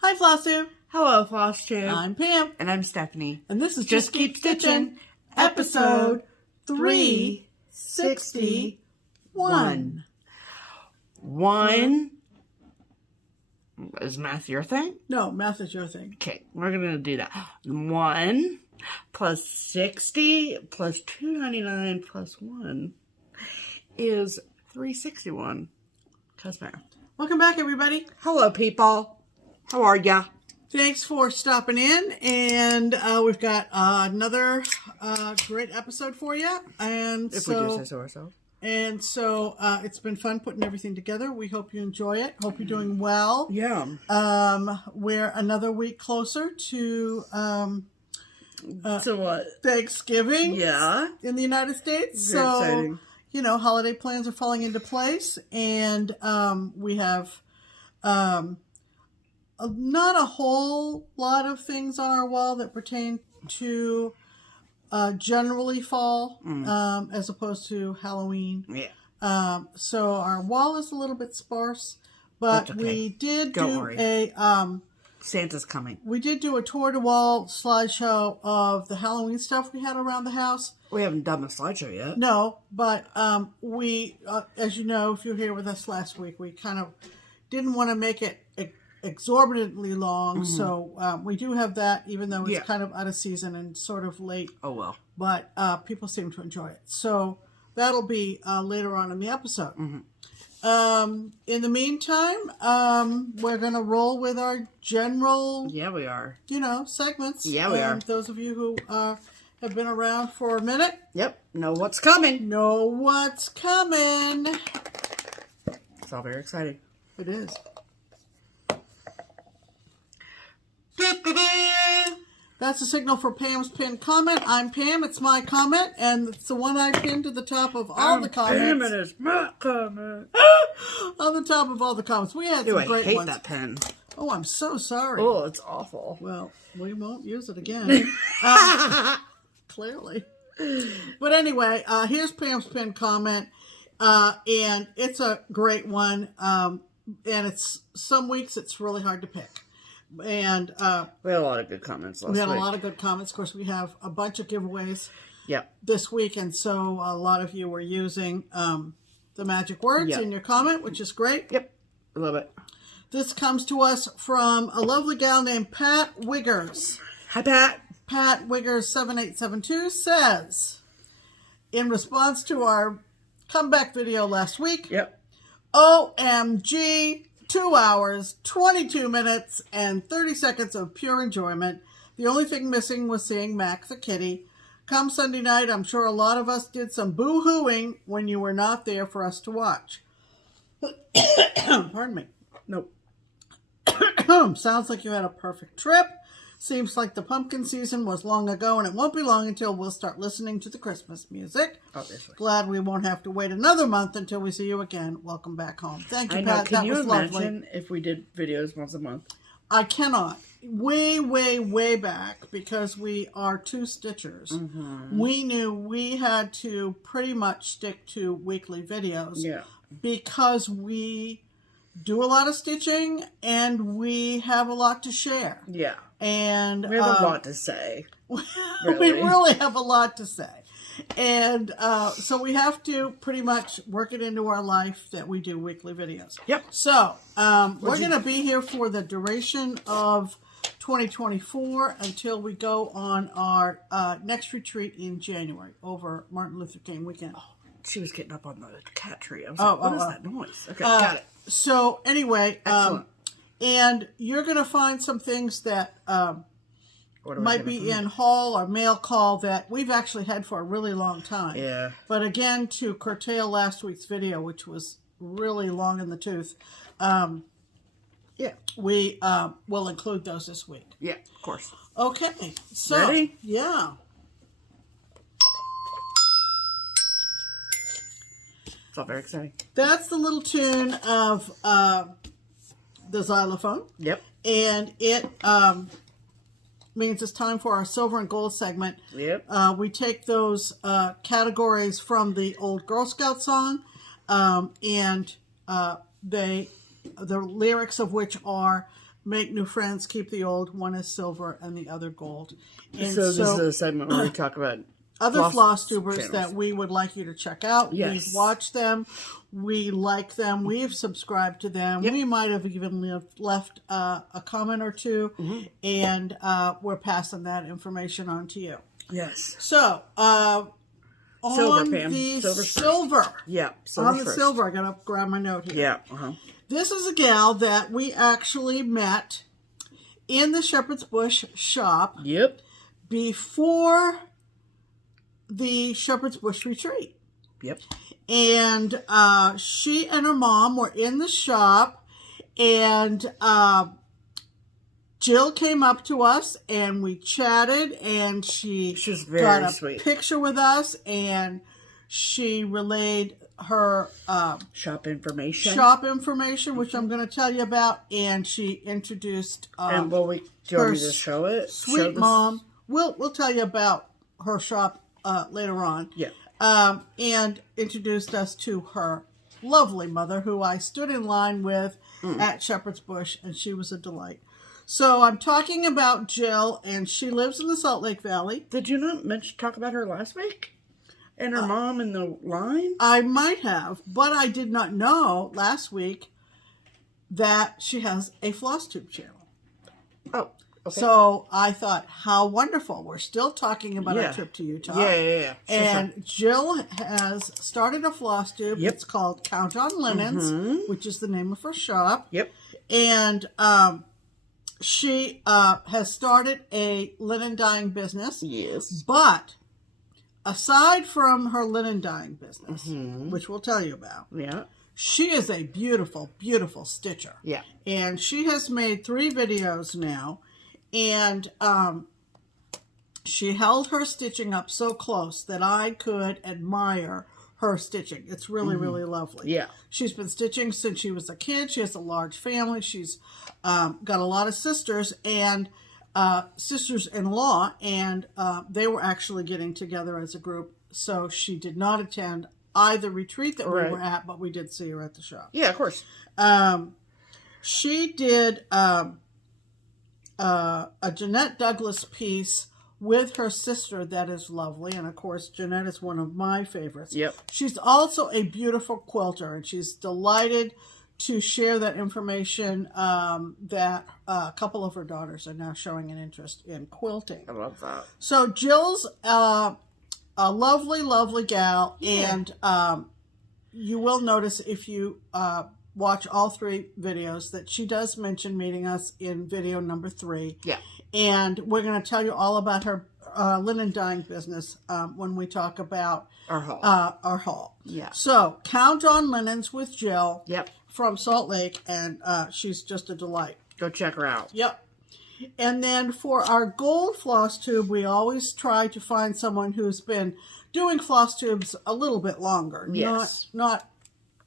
Hi, FlossTube. Hello, FlossTube. I'm Pam. And I'm Stephanie. And this is Just Keep Stitching, episode 361. Is math your thing? No, math is your thing. Okay, we're going to do that. 1 plus 60 plus 299 plus 1 is 361. Cause math. Welcome back, everybody. Hello, people. How are ya? Thanks for stopping in, and we've got another great episode for you. And If we do say so ourselves. And so it's been fun putting everything together. We hope you enjoy it. Hope you're doing well. Yeah. We're another week closer to what? Thanksgiving. Yeah. In the United States. Very so exciting. You know, holiday plans are falling into place, and we have not a whole lot of things on our wall that pertain to generally fall, as opposed to Halloween. Yeah. So our wall is a little bit sparse, but okay. we did Don't do worry. a Santa's coming. we did do a tour de wall slideshow of the Halloween stuff we had around the house. We haven't done the slideshow yet. No, but we, as you know, if you were here with us last week, we kind of didn't want to make it exorbitantly long, so we do have that, even though it's kind of out of season and sort of late. Oh, well. But people seem to enjoy it. So that'll be later on in the episode. In the meantime, we're going to roll with our general, Yeah, we are. segments. Yeah, we are. Those of you who have been around for a minute Yep. Know what's coming. know what's coming. It's all very exciting. It is. That's a signal for Pam's pinned comment. I'm Pam. It's my comment, and it's the one I pinned to the top of all the comments. Pam, and it's my comment. On the top of all the comments. We had Ooh, some I great hate ones. that pen. Oh, I'm so sorry. Oh, it's awful. Well, we won't use it again. Clearly. But anyway, here's Pam's pinned comment, and it's a great one. And it's some weeks it's really hard to pick. And We had a lot of good comments last week. we had a lot of good comments. Of course, we have a bunch of giveaways Yep. this week, and so a lot of you were using the magic words in your comment, which is great. Yep. I love it. This comes to us from a lovely gal named Pat Wiggers. Hi, Pat. Pat Wiggers 7872 says, in response to our comeback video last week, Yep. OMG, 2 hours, 22 minutes, and 30 seconds of pure enjoyment. The only thing missing was seeing Mac the kitty. Come Sunday night, I'm sure a lot of us did some boo-hooing when you were not there for us to watch. Pardon me. Nope. Sounds like you had a perfect trip. Seems like the pumpkin season was long ago, and it won't be long until we'll start listening to the Christmas music. Obviously. Glad we won't have to wait another month until we see you again. Welcome back home. Thank you, I know. Pat. Can That you was imagine lovely. if we did videos once a month? I cannot. Way, way, way back, because we are two stitchers, we knew we had to pretty much stick to weekly videos. Yeah. Because we do a lot of stitching and we have a lot to share. Yeah. And We have a lot to say. We Really. really have a lot to say. And so we have to pretty much work it into our life that we do weekly videos. Yep. So we're going to be here for the duration of 2024 until we go on our next retreat in January over Martin Luther King weekend. She was getting up on the cat tree. I was like, what is that noise? Okay, got it. So anyway, Excellent. and you're going to find some things that might be in haul or mail call that we've actually had for a really long time. Yeah. But again, to curtail last week's video, which was really long in the tooth, we will include those this week. Yeah, of course. Okay. So, Ready? Yeah. It's all very exciting. That's the little tune of the xylophone. Yep. And it means it's time for our silver and gold segment. Yep. We take those categories from the old Girl Scout song, and the lyrics of which are make new friends, keep the old. One is silver and the other gold. And so this is a segment where we talk about other FlossTubers channels that we would like you to check out. Yes. We've watched them. We like them. We've subscribed to them. Yep. We might have even left a comment or two. And we're passing that information on to you. Yes. So, Silver, on Pam. the Silver's silver. Yeah. On the first. silver, I got to grab my note here. Yeah. This is a gal that we actually met in the Shepherd's Bush shop Yep. before the Shepherd's Bush retreat. Yep. And she and her mom were in the shop, and Jill came up to us and we chatted, and She's very got a sweet. picture with us, and she relayed her Shop information. which I'm going to tell you about, and she introduced and do you want me to show it? Sweet mom. We'll tell you about her shop later on. Yeah. And introduced us to her lovely mother, who I stood in line with at Shepherd's Bush, and she was a delight. So I'm talking about Jill, and she lives in the Salt Lake Valley. Did you not talk about her last week? And her mom in the line? I might have, but I did not know last week that she has a FlossTube channel. Oh, okay. So I thought, how wonderful. We're still talking about our trip to Utah. Yeah. And Jill has started a FlossTube. Yep. It's called Count on Linens, which is the name of her shop. Yep. And she has started a linen dyeing business. Yes. But aside from her linen dyeing business, which we'll tell you about, Yeah. she is a beautiful, beautiful stitcher. Yeah. And she has made 3 videos now. And she held her stitching up so close that I could admire her stitching. It's really, really lovely. Yeah. She's been stitching since she was a kid. She has a large family. She's got a lot of sisters and sisters-in-law, and they were actually getting together as a group. So she did not attend either retreat that we were at, but we did see her at the shop. Yeah, of course. She did a Jeanette Douglas piece with her sister that is lovely, and of course Jeanette is one of my favorites. Yep. She's also a beautiful quilter, and she's delighted to share that information that a couple of her daughters are now showing an interest in quilting. I love that. So Jill's a lovely, lovely gal, and you will notice if you watch all 3 videos that she does mention meeting us in video number 3. Yeah. And we're going to tell you all about her linen dyeing business when we talk about Our haul. Our haul. Yeah. So Count on Linens with Jill. Yep. From Salt Lake, and she's just a delight. Go check her out. Yep. And then for our gold floss tube, we always try to find someone who's been doing floss tubes a little bit longer. Yes. Not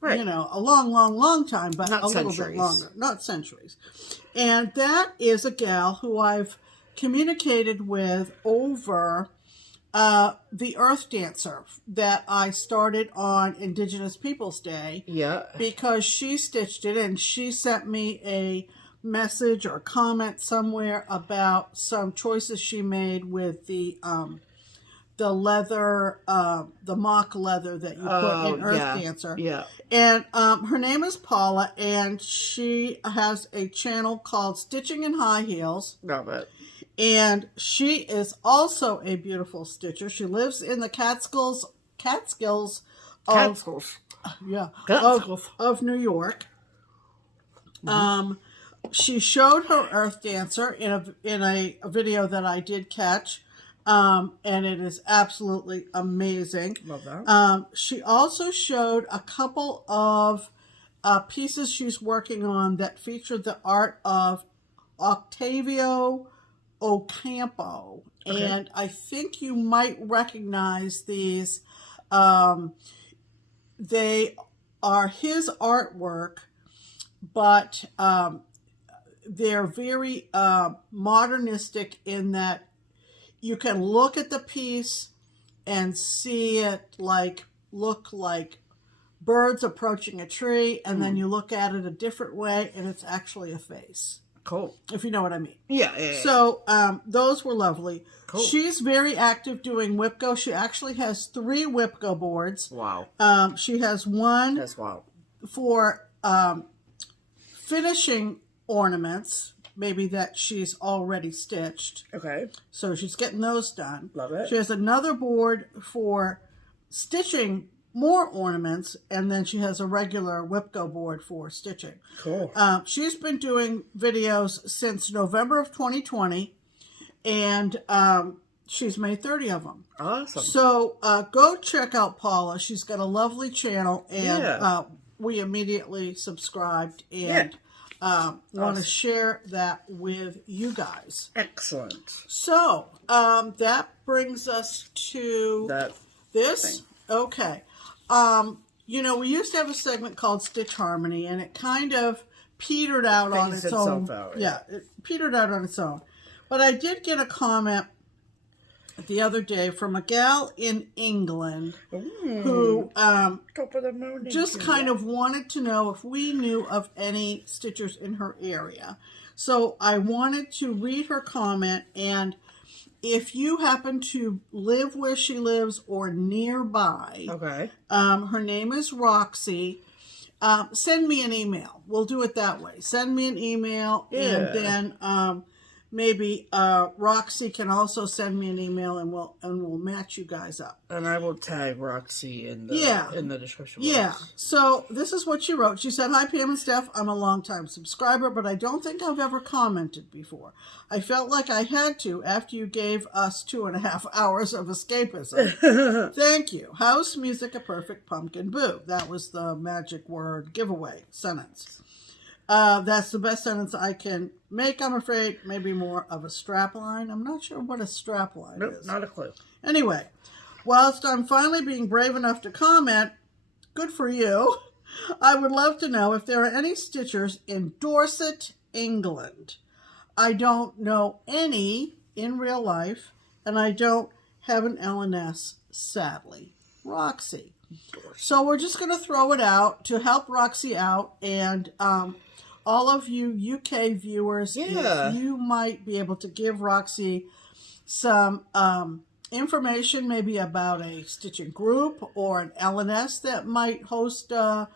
Right. you know, a long, long, long time, but Not a little centuries. bit longer. Not centuries. And that is a gal who I've communicated with over the Earth Dancer that I started on Indigenous Peoples Day. Yeah. Because she stitched it, and she sent me a message or comment somewhere about some choices she made with the leather, the mock leather that you put in Earth Dancer. Yeah. And her name is Paula, and she has a channel called Stitching in High Heels. Love it. And she is also a beautiful stitcher. She lives in the Catskills of New York. She showed her Earth Dancer in a video that I did catch, and it is absolutely amazing. Love that. She also showed a couple of pieces she's working on that featured the art of Octavio Ocampo, and I think you might recognize these. They are his artwork, but they're very modernistic in that you can look at the piece and see it look like birds approaching a tree, and then you look at it a different way, and it's actually a face. Cool. If you know what I mean. Yeah. So those were lovely. Cool. She's very active doing WIPGO. She actually has 3 WIPGO boards. Wow. She has one That's wild. for finishing ornaments, maybe that she's already stitched. Okay. So she's getting those done. Love it. She has another board for stitching more ornaments, and then she has a regular WIPGO board for stitching. Cool. She's been doing videos since November of 2020, and she's made 30 of them. Awesome. So go check out Paula. She's got a lovely channel, and we immediately subscribed and want to share that with you guys. Excellent. So that brings us to this. Thing. Okay. You know, we used to have a segment called Stitch Harmony, and it kind of petered out on its own. Yeah, it petered out on its own. But I did get a comment the other day from a gal in England who just kind of wanted to know if we knew of any stitchers in her area. So I wanted to read her comment, and if you happen to live where she lives or nearby, her name is Roxy. Send me an email. We'll do it that way. Send me an email, and then maybe Roxy can also send me an email, and we'll match you guys up. And I will tag Roxy in the description box. Yeah. So this is what she wrote. She said, "Hi Pam and Steph. I'm a longtime subscriber, but I don't think I've ever commented before. I felt like I had to after you gave us 2.5 hours of escapism. Thank you. House music, a perfect pumpkin boo." That was the magic word giveaway sentence. That's the best sentence I can make, I'm afraid. Maybe more of a strap line. I'm not sure what a strap line is. Not a clue. Anyway, whilst I'm finally being brave enough to comment, good for you, I would love to know if there are any stitchers in Dorset, England. I don't know any in real life, and I don't have an LNS, sadly. Roxy. So we're just going to throw it out to help Roxy out, and all of you UK viewers, if you might be able to give Roxy some information, maybe about a stitching group or an LNS that might host a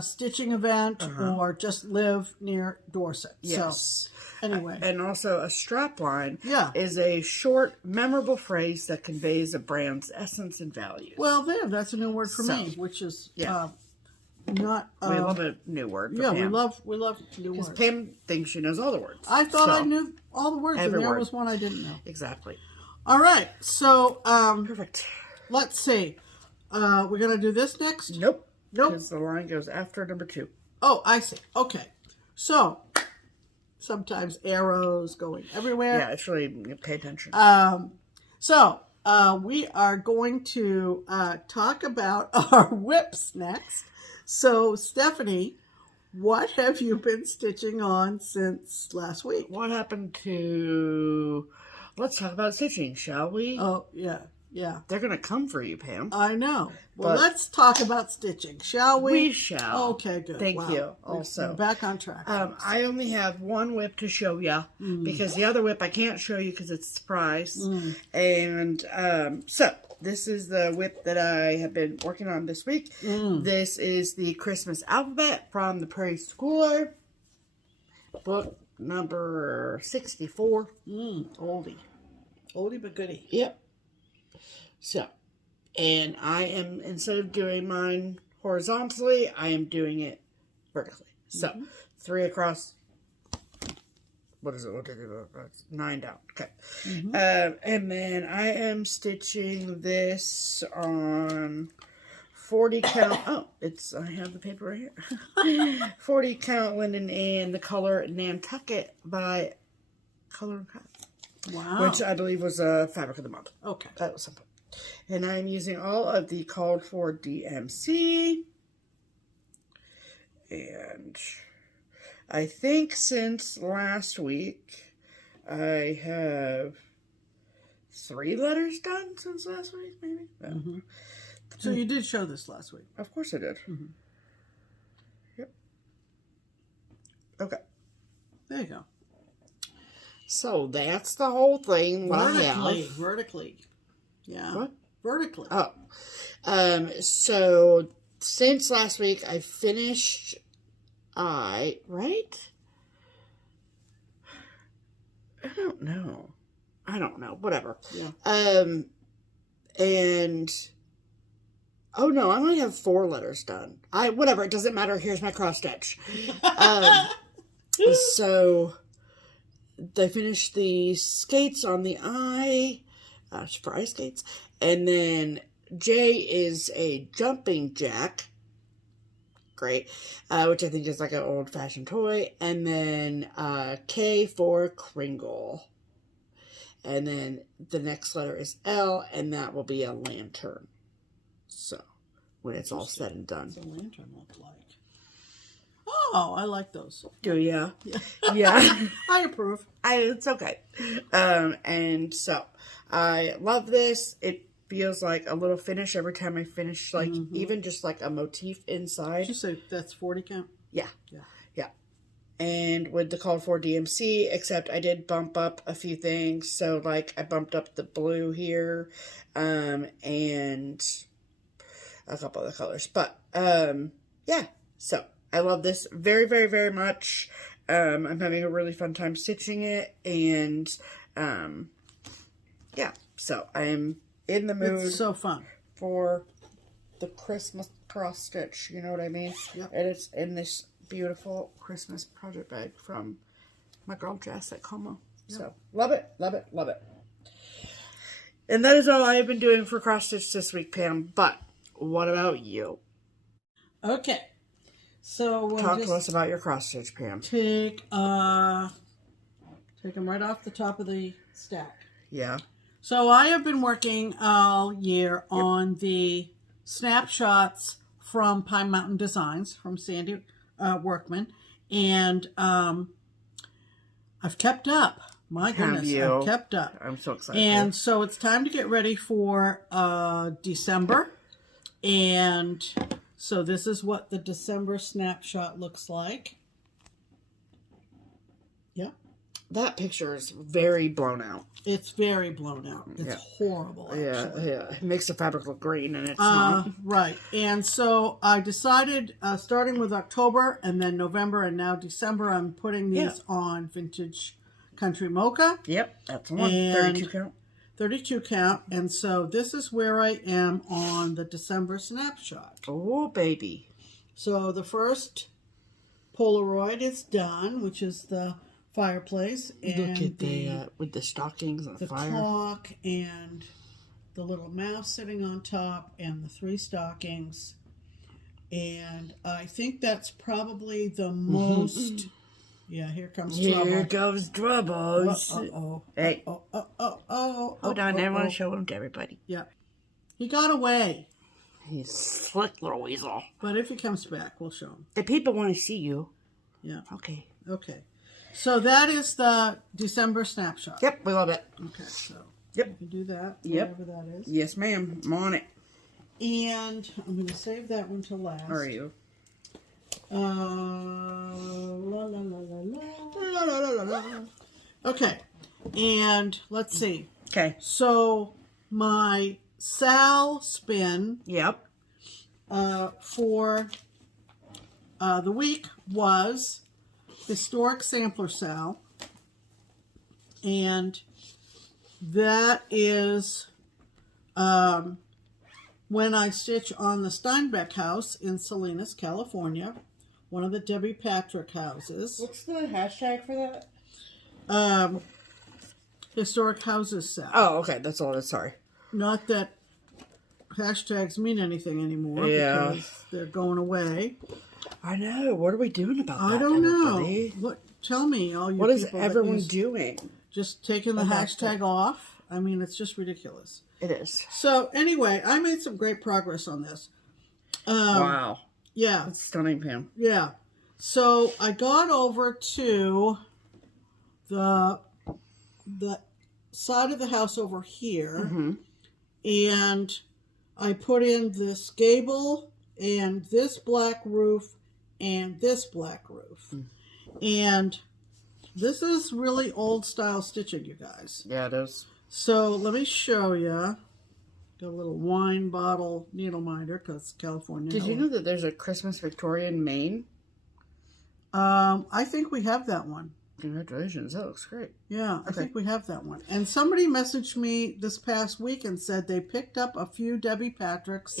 stitching event, or just live near Dorset. Yes. So, anyway. And also a strapline is a short, memorable phrase that conveys a brand's essence and values. Well, that's a new word for me, which is not... we love a new word for Pam. we love new words. Because Pam thinks she knows all the words. I thought I knew all the words, and there was one I didn't know. Exactly. All right, so... perfect. Let's see. We're going to do this next? Nope. Because the line goes after number 2. Oh, I see. Okay. So, sometimes arrows going everywhere. Yeah, it's really, pay attention. So, we are going to talk about our whips next. So, Stephanie, what have you been stitching on since last week? What happened to... Let's talk about stitching, shall we? Oh, yeah. Yeah. They're going to come for you, Pam. I know. Well, let's talk about stitching, shall we? We shall. Okay, good. Thank you. Also, we're back on track. I only have one whip to show you because the other whip I can't show you because it's a surprise. And so this is the whip that I have been working on this week. This is the Christmas alphabet from the Prairie Schooler, book number 64. Oldie but goodie. Yep. So, and I am, instead of doing mine horizontally, I am doing it vertically. So, 3 across, what is it? 9 down. Okay. And then I am stitching this on 40 count. Oh, I have the paper right here. 40 count linen and the color Nantucket by Color and Cut. Wow. Which I believe was a fabric of the month. Okay. That was something. And I'm using all of the called for DMC. And I think since last week, I have 3 letters done since last week, maybe? So you did show this last week? Of course I did. Yep. Okay. There you go. So that's the whole thing. Vertically. Yeah. What? Vertically. Oh. So since last week, I finished. Right? I don't know. Whatever. Yeah. And oh no, I only have 4 letters done. Whatever. It doesn't matter. Here's my cross stitch. So they finished the skates on the eye, for ice skates, and then J is a jumping jack. Great, which I think is like an old-fashioned toy, and then K for Kringle, and then the next letter is L, and that will be a lantern. So when it's all said and done, what's a lantern look like? Oh, I like those. Do ya? Yeah. I approve. It's okay. And so I love this. It feels like a little finish every time I finish, like even just like a motif inside. Did you say that's 40 count? Yeah. And with the call for DMC, except I did bump up a few things. So like I bumped up the blue here, and a couple other colors. But yeah. So I love this very, very, very much. I'm having a really fun time stitching it, and yeah. So I'm in the mood. It's so fun For the Christmas cross stitch, you know what I mean? Yep. And it's in this beautiful Christmas project bag from my girl Jess at Como. Yep. So love it, love it, love it. And that is all I have been doing for cross stitch this week, Pam. But what about you? Okay. So we'll Talk to us about your cross stitch, Pam. Take them right off the top of the stack. Yeah. So I have been working all year on the snapshots from Pine Mountain Designs from Sandy Workman, and I've kept up. My goodness, I've kept up. I'm so excited. And so it's time to get ready for December, and so this is what the December snapshot looks like. Yeah. That picture is very blown out. It's very blown out. It's horrible, actually. Yeah. It makes the fabric look green, and it's not. Right. And so I decided, starting with October and then November and now December, I'm putting these on Vintage Country Mocha. Yep, that's the one. 32 count. 32 count. And so this is where I am on the December snapshot. Oh, baby. So the first Polaroid is done, which is the fireplace. And look at with the stockings and the fire. Clock and the little mouse sitting on top and the 3 stockings. And I think that's probably the most... Yeah, here comes trouble. Here goes troubles. Uh-oh. Hey. Hold on, I want to show him to everybody. Yeah. He got away. He's a slick little weasel. But if he comes back, we'll show him. The people want to see you. Yeah. Okay. So that is the December snapshot. Yep, we love it. Okay, so yep, you can do that. Yep. Whatever that is. Yes, ma'am. I'm on it. And I'm going to save that one to last. How are you? Okay, and let's see. Okay. So my Sal spin. Yep. For the week was Historic Sampler Sal, and that is when I stitch on the Steinbeck house in Salinas, California, one of the Debbie Patrick houses. What's the hashtag for that? Historic Houses Sal. Oh, okay. That's all it is. Sorry. Not that hashtags mean anything anymore, because they're going away. I know. What are we doing about that? I don't everybody? know. Tell me, all you What is people everyone doing? Just taking the hashtag off? I mean, it's just ridiculous. It is. So anyway, I made some great progress on this. Wow. Yeah. That's stunning, Pam. Yeah. So I got over to the side of the house over here, and I put in this gable and this black roof and this black roof. And this is really old style stitching, you guys. Yeah, it is. So let me show you. Got a little wine bottle needle minder because California. Did you know that there's a Christmas Victorian Maine? I think we have that one. Congratulations, that looks great. Yeah, Okay. I think we have that one. And somebody messaged me this past week and said they picked up a few Debbie Patricks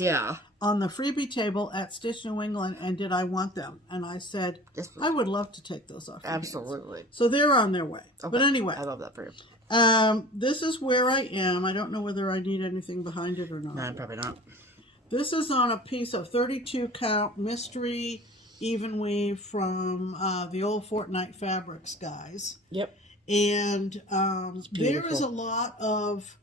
on the freebie table at Stitch New England, and did I want them? And I said, Yes, I would love to take those off your hands. absolutely. So they're on their way. Okay. But anyway. I love that for you. This is where I am. I don't know whether I need anything behind it or not. No, probably not. This is on a piece of 32 count mystery even weave from the old Fortnite Fabrics guys. Yep. And there is beautiful. a lot of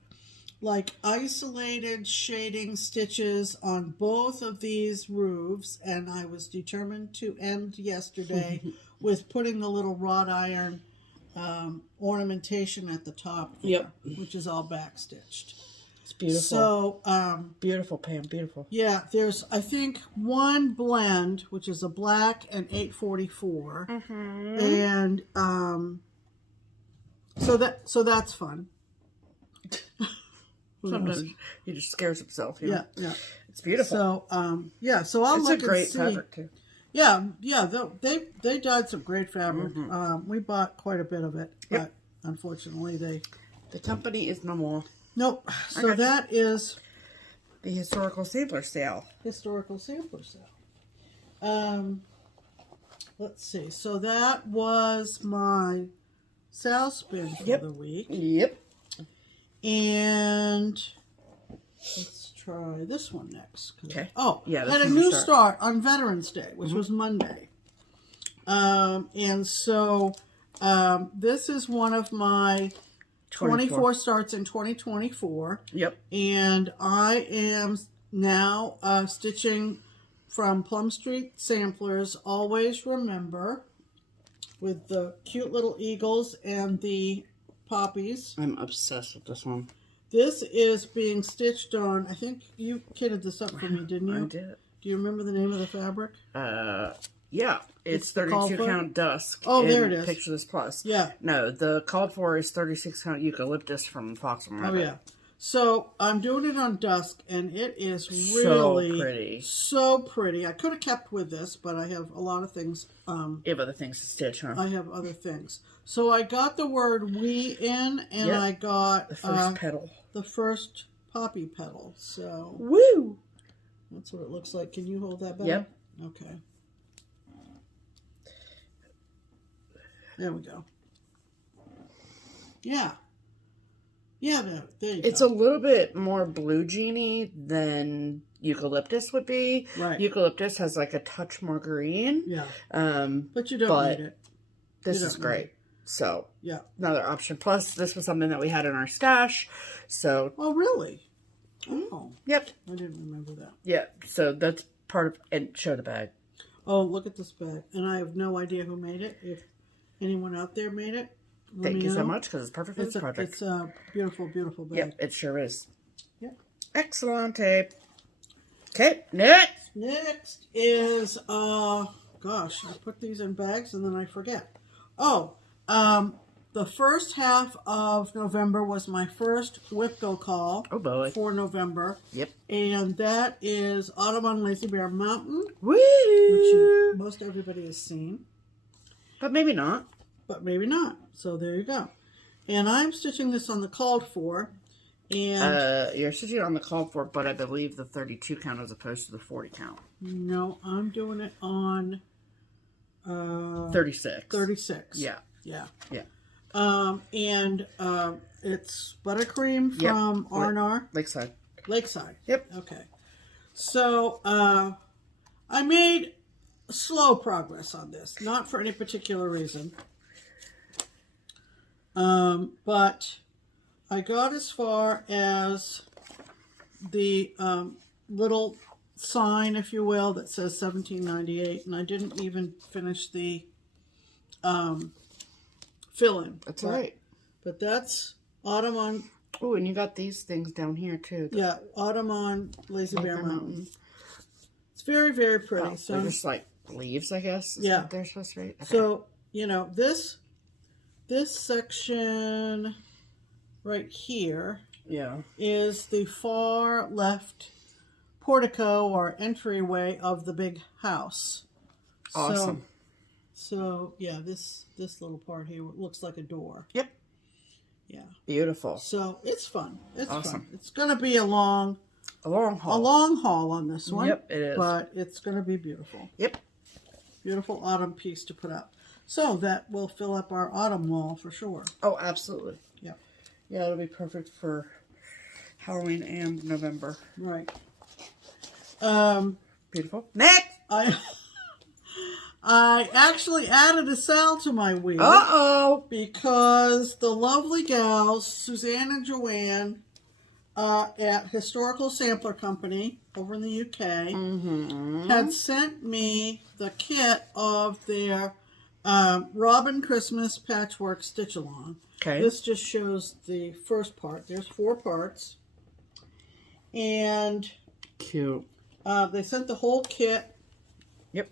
like isolated shading stitches on both of these roofs, and I was determined to end yesterday with putting the little wrought iron ornamentation at the top there, Yep. which is all back stitched. It's beautiful. So beautiful, Pam, beautiful. yeah, there's I think one blend which is a black and 844, and so that's fun. Sometimes he just scares himself. You know? Yeah. It's beautiful. So yeah, so I'll It's look a great and see. fabric too. Yeah, they dyed some great fabric. We bought quite a bit of it, but unfortunately The company is no more. nope. So that is The historical sampler sale. historical sampler sale. Let's see. So that was my sale spin for the week, Yep. and let's try this one next. Okay. Oh, Yeah, this had a one new was start on Veterans Day, which was Monday. And so this is one of my 24 starts in 2024. Yep. And I am now stitching from Plum Street Samplers, Always Remember, with the cute little eagles and the poppies. I'm obsessed with this one. This is being stitched on, I think you kitted this up for me, didn't you? I did. Do you remember the name of the fabric? Yeah. It's 32 count dusk. Oh, there in it is. Picture This Plus. Yeah. No, the called for is 36 count eucalyptus from Fox and Oh, Rabbit. yeah. So I'm doing it on dusk, and it is really so pretty. So pretty. I could have kept with this, but I have a lot of things. You have other things to stitch, huh? I have other things. So I got the word "we" in, and I got the first petal. the first poppy petal. So Woo! that's what it looks like. Can you hold that back? Yep. Okay. There we go. Yeah. Yeah, there you It's go. a little bit more blue jeany than eucalyptus would be. Right. Eucalyptus has like a touch more green. Yeah. But You don't need it. This You is don't great. need it. So Yeah. another option. Plus, this was something that we had in our stash. So Oh, really? Oh, yep, I didn't remember that. yeah. So that's part of. And show the bag. Oh, look at this bag. And I have no idea who made it. If anyone out there made it, let Thank me you so know. much because it's perfect for this project. It's a beautiful, beautiful bag. Yep, it sure is. Yep. Excellent tape. Okay, next. Next is, gosh, I put these in bags and then I forget. Oh, the first half of November was my first Whipco call Oh boy. for November. Yep. And that is Autumn on Lazy Bear Mountain, Woo! which most everybody has seen, But maybe not. but maybe not. So there you go. And I'm stitching this on the called for. And You're stitching on the call for, but I believe the 32 count as opposed to the 40 count. no, I'm doing it on 36. 36. Yeah. Yeah. Yeah. And it's buttercream from R&R. Lakeside. Lakeside. Yep. Okay. So I made slow progress on this, not for any particular reason. But I got as far as the little sign, if you will, that says 1798, and I didn't even finish the fill-in. That's right. But that's Autumn on, Oh, and you got these things down here too. yeah, Autumn on Lazy Bear Bear Mountain. Mountain. It's very, very pretty. Oh, So they're just like leaves, I guess. Is Yeah. what they're supposed to be. Okay. So, you know, this this section right here is the far left portico or entryway of the big house. Awesome. So yeah, this little part here looks like a door. Yep. Yeah. Beautiful. So it's fun. It's awesome. fun. It's going to be a long haul. A long haul on this one. Yep, it is. But it's going to be beautiful. Yep. Beautiful autumn piece to put up. So that will fill up our autumn wall for sure. Oh, absolutely. Yeah. Yeah, it'll be perfect for Halloween and November. Right. Beautiful. Next! I actually added a cell to my wheel. Uh-oh! Because the lovely gals, Suzanne and Joanne, at Historical Sampler Company over in the UK, had sent me the kit of their Robin Christmas Patchwork Stitch-Along. Okay. This just shows the first part. There's 4 parts. And cute. They sent the whole kit. Yep.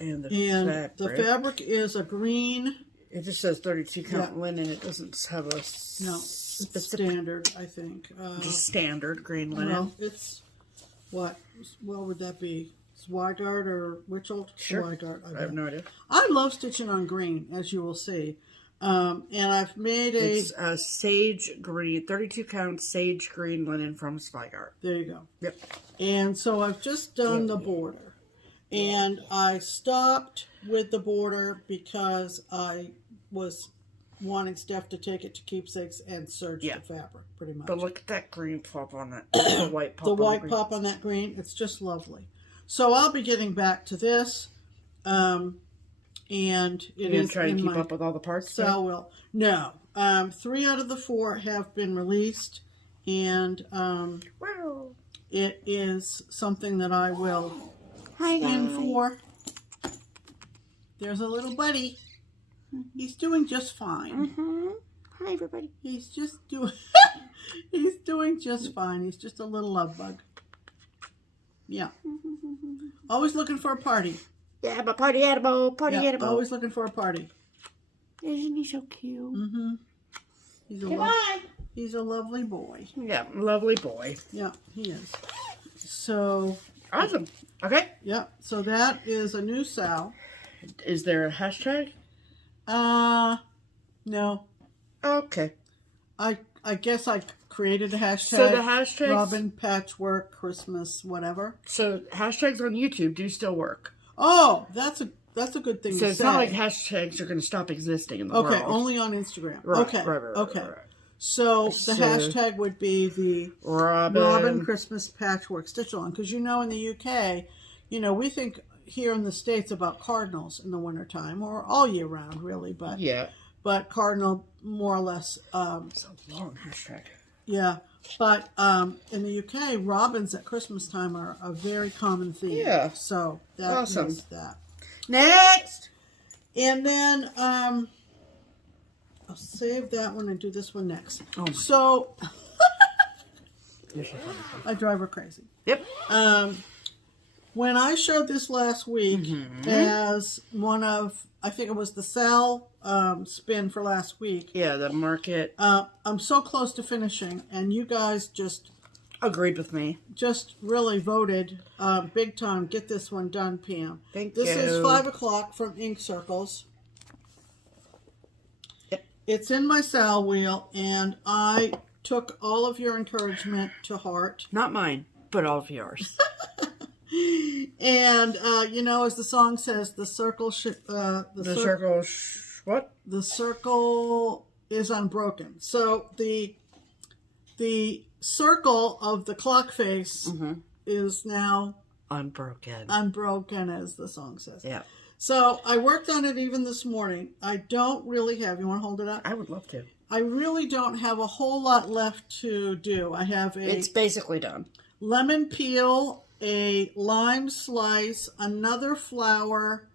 And the fabric is a green. It just says 32 count linen. It doesn't have a it's standard, I think. Just standard green linen. Well, it's what would that be? Zweigart or Witchell? Sure. Zweigart, I have no idea. I love stitching on green, as you will see. And I've made It's a sage green, 32 count sage green linen from Zweigart. There you go. Yep. And so I've just done the border. And I stopped with the border because I was wanting Steph to take it to Keepsakes and serge the fabric, pretty much. But look at that green pop on that. The white pop. The white pop on that green. It's just lovely. So I'll be getting back to this. And it is trying to keep up with all the parts. So no. 3 out of the 4 have been released, and it is something that I will spin for. There's a little buddy. He's doing just fine. Hi, everybody. He's just doing. He's doing just fine. He's just a little love bug. Yeah. Always looking for a party. Yeah, I'm a party animal. Party animal. Always looking for a party. Isn't he so cute? He's a lovely boy. Yeah, lovely boy. Yeah, he is. So. Awesome. Okay. Yeah. So that is a new Sal. Is there a hashtag? No. Okay. I guess I created a hashtag. So the hashtags, Robin Patchwork Christmas whatever. So hashtags on YouTube do still work. Oh, that's a good thing to say. So it's not like hashtags are going to stop existing in the world. Okay, only on Instagram. Right, okay. Right. So the hashtag would be the Robin Christmas Patchwork Stitch Along, because in the UK, we think here in the States about cardinals in the wintertime, or all year round really, but cardinal more or less. It's a long hashtag. Yeah, but in the UK, robins at Christmas time are a very common theme. Yeah. So that is that. Next! And then I'll save that one and do this one next. Oh my. So I drive her crazy. Yep. When I showed this last week as one of, I think it was the Sal spin for last week. Yeah, the market. I'm so close to finishing, and you guys just agreed with me. Just really voted big time. Get this one done, Pam. Thank you. This is 5 o'clock from Ink Circles. Yep. It's in my Sal wheel, and I took all of your encouragement to heart. Not mine, but all of yours. And as the song says, the circle the circle is unbroken. So the circle of the clock face is now unbroken, as the song says. Yeah. So I worked on it even this morning. I don't really have. You want to hold it up? I would love to. I really don't have a whole lot left to do. I have It's basically done. Lemon peel, a lime slice, another flower,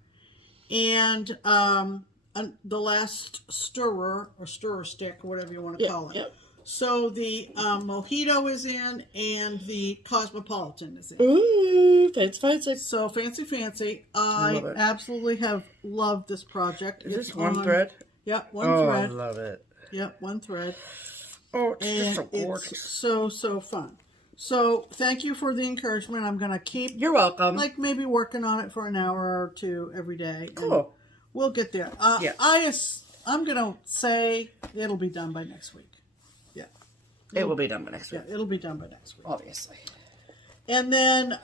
and the last stirrer or stirrer stick, whatever you want to call it. Yep. So the mojito is in, and the cosmopolitan is in. Ooh, fancy. So fancy. I absolutely have loved this project. Is this one thread? Yep, one Oh, thread. I love it. Yep, one thread. Oh, it's And just so gorgeous. it's so fun. So thank you for the encouragement. I'm going to keep, You're welcome. like, maybe working on it for an hour or two every day. Cool. We'll get there. Yeah. I'm going to say it'll be done by next week. Yeah. It will be done by next week. Yeah, it'll be done by next week. Obviously. And then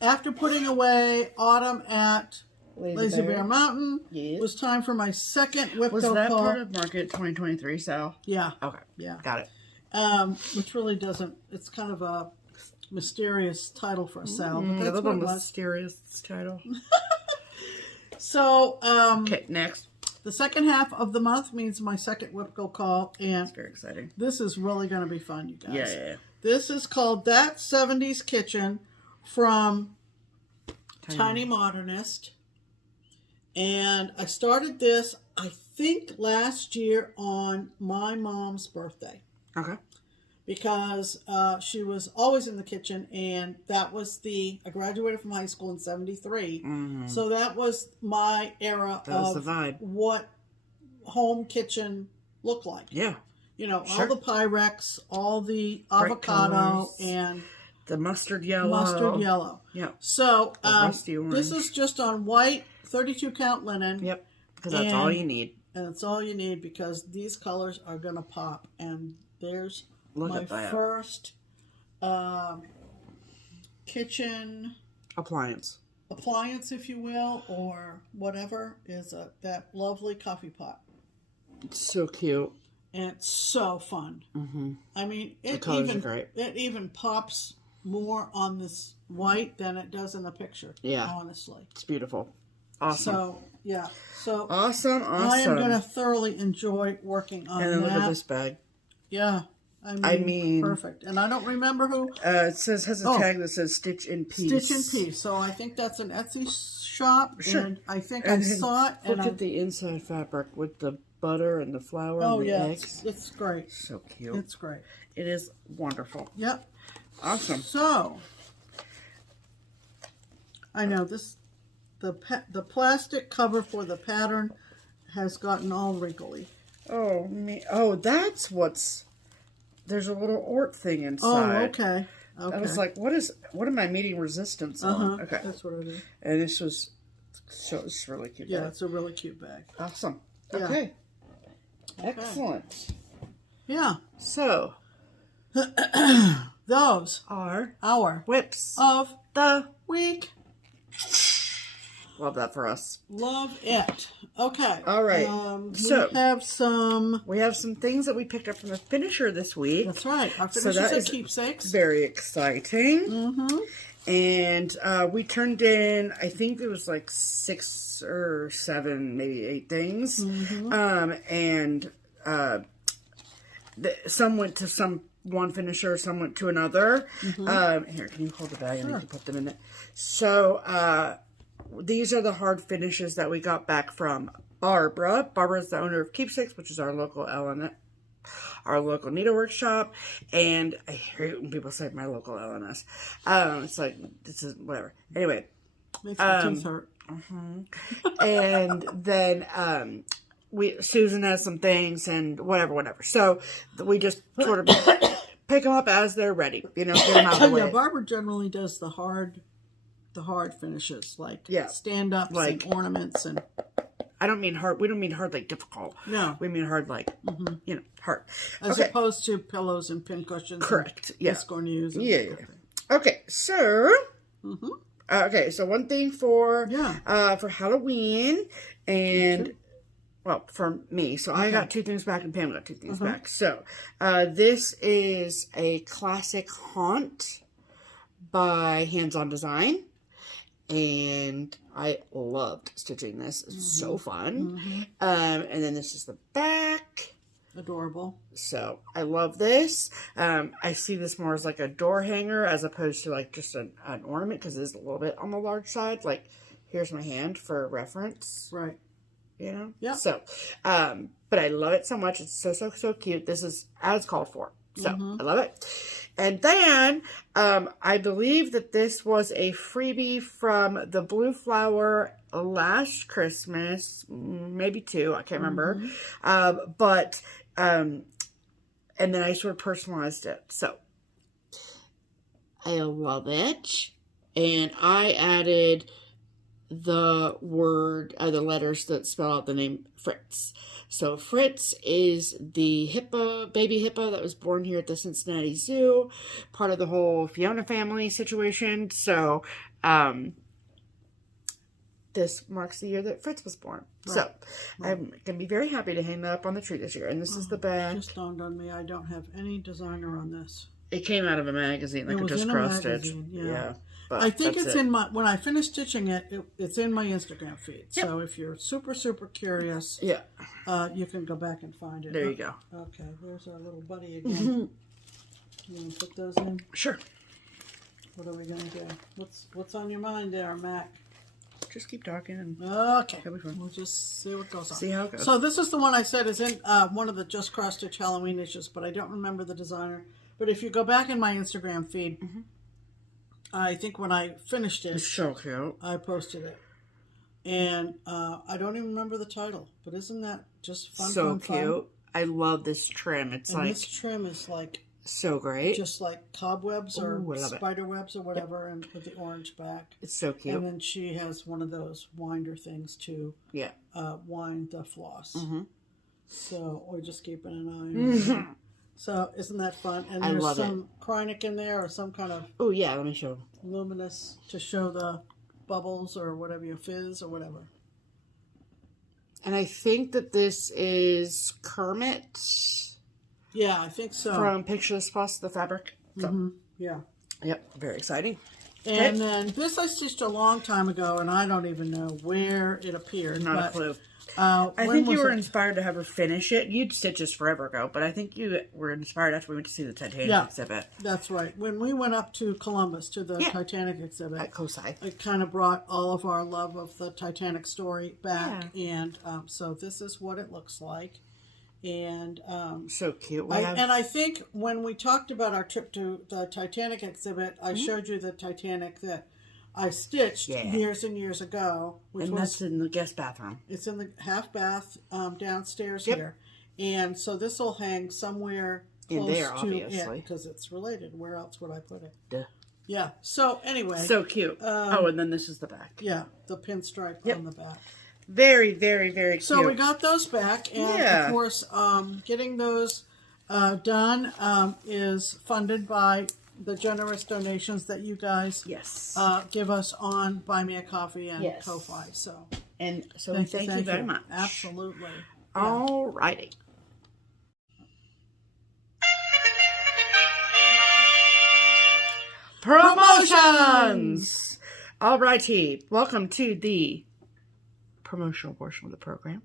after putting away Autumn at Lazy Bear Mountain, Yes. it was time for my second whip Was toe that call. part of Market 2023, Sal? Yeah. Okay. Yeah. Got it. Which really doesn't, it's kind of a mysterious title for a sale. But A that's little what it was. mysterious title. So, Okay, next. the second half of the month means my second whip go call. And It's very exciting. this is really going to be fun, you guys. Yeah. This is called That 70s Kitchen from Tiny Modernist. And I started this, I think, last year on my mom's birthday. Okay. Because she was always in the kitchen, and that was I graduated from high school in 73. Mm-hmm. So that was my era That was of the vibe. what home kitchen looked like. Yeah. You know, Sure. all the Pyrex, all the Bright avocado, colors. and The mustard yellow. mustard yellow. Yeah. So rusty this orange. is just on white 32 count linen. Yep. Because that's all you need. And it's all you need because these colors are going to pop. And there's Look my at that. first kitchen Appliance. appliance, if you will, or whatever, is that lovely coffee pot. It's so cute. And it's so fun. Mm-hmm. I mean, The colors are great. it even pops more on this white than it does in the picture. Yeah. Honestly. It's beautiful. Awesome. So, yeah. So, Awesome. I am going to thoroughly enjoy working on And then that. look at this bag. Yeah. I mean, perfect. And I don't remember who. It has a tag that says Stitch in Peace. Stitch in Peace. So I think that's an Etsy shop. Sure. And I think I saw it. Look And at the inside fabric with the butter and the flour oh, and the yeah. eggs. It's great. So cute. It's great. It is wonderful. Yep. Awesome. So, I know the plastic cover for the pattern has gotten all wrinkly. Oh, me. Oh, that's what's... There's a little Ort thing inside. Oh, okay. I was like, what am I meeting resistance on? Okay. That's what it is. And this was... So it's really cute. Yeah, bag. it's a really cute bag. Awesome. Yeah. Okay. Excellent. Yeah. So, Those our our whips of the week. Love that for us. Love it. Okay. All right. So- we have some. things that we picked up from the finisher this week. That's right. Our So finishers that are is keepsakes. Very exciting. Mm-hmm. And we turned in, I think it was like 6 or 7, maybe 8 things. Mm-hmm. Some went to one finisher, some went to another. Mm-hmm. Here, can you hold the bag and Sure. you can put them in it? So, these are the hard finishes that we got back from Barbara. Barbara is the owner of Keepsakes, which is our local Needleworks shop. And I hate when people say my local LNS. It's like, this is whatever. Anyway. Makes my teeth hurt. And then Susan has some things and whatever. So we just sort of pick them up as they're ready. You know, get them out of the way. Yeah, Barbara generally does the hard finishes, like stand-ups like, and ornaments and. I don't mean hard. We don't mean hard like difficult. No. We mean hard like, hard. As opposed to pillows and pincushions. Correct. And yeah. escornews. Yeah. Okay. So. Okay. So one thing for Halloween and. Well, for me. So I got 2 things back and Pam got 2 things back. So this is a classic haunt by Hands On Design. And I loved stitching this. It's so fun. And then this is the back. Adorable. So I love this. I see this more as like a door hanger as opposed to like just an ornament because it is a little bit on the large side. Like, here's my hand for reference. Right. You know? Yeah. So, but I love it so much. It's so cute. This is as called for. So I love it. And then I believe that this was a freebie from the Blue Flower last Christmas, maybe 2, I can't remember. And then I sort of personalized it. So I love it. And I added the letters that spell out the name Fritz. So Fritz is the baby hippo that was born here at the Cincinnati Zoo, part of the whole Fiona family situation. So, this marks the year that Fritz was born. Right. So, I'm going to be very happy to hang that up on the tree this year. And this is the back. It just dawned on me, I don't have any designer on this. It came out of a magazine, like a just cross stitch. Yeah. I think it's in my, when I finish stitching it, it's in my Instagram feed. Yep. So if you're super, super curious, you can go back and find it. There you go. Okay, there's our little buddy again. You want to put those in? Sure. What are we going to do? What's on your mind there, Mac? Just keep talking. And okay. We'll just see what goes on. See how it goes. So this is the one I said is in one of the Just Cross Stitch Halloween issues, but I don't remember the designer. But if you go back in my Instagram feed, I think when I finished it, it's so cute. I posted it. And I don't even remember the title, but isn't that just fun? So cute. I love this trim. This trim is like so great. Just like cobwebs or spider webs or whatever, and with the orange back. It's so cute. And then she has one of those winder things to wind the floss. So we're just keeping an eye on it. So isn't that fun? And there's some Krynic in there or some kind of let me show luminous to show the bubbles or whatever, your fizz or whatever. And I think that this is Kermit. Yeah, I think so. From Pictures Plus, the fabric. So. Yeah. Yep, very exciting. And then this I stitched a long time ago, and I don't even know where it appeared. Not a clue. I think you were inspired to have her finish it. You'd stitched this forever ago, but I think you were inspired after we went to see the Titanic exhibit. That's right. When we went up to Columbus to the Titanic exhibit at COSI, it kind of brought all of our love of the Titanic story back. And so this is what it looks like. And so cute. I think when we talked about our trip to the Titanic exhibit, I showed you the Titanic that I stitched years and years ago. That's in the guest bathroom. It's in the half bath downstairs here. And so this will hang somewhere in there, obviously. Because it's related. Where else would I put it? Duh. Yeah. So anyway. So cute. And then this is the back. Yeah. The pinstripe on the back. Very, very, very cute. So we got those back. And of course, getting those done is funded by the generous donations that you guys give us on Buy Me a Coffee and Ko-Fi. So thank you very much. Absolutely. All righty. Promotions! All righty. Welcome to the promotional portion of the program,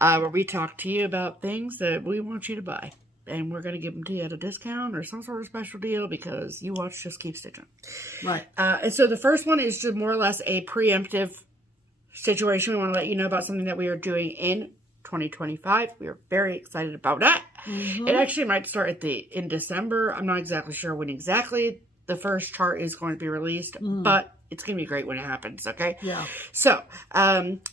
where we talk to you about things that we want you to buy. And we're going to give them to you at a discount or some sort of special deal because you watch Just Keep Stitching. Right. And so the first one is just more or less a preemptive situation. We want to let you know about something that we are doing in 2025. We are very excited about that. It actually might start in December. I'm not exactly sure when exactly the first chart is going to be released, but it's going to be great when it happens, okay? Yeah. So,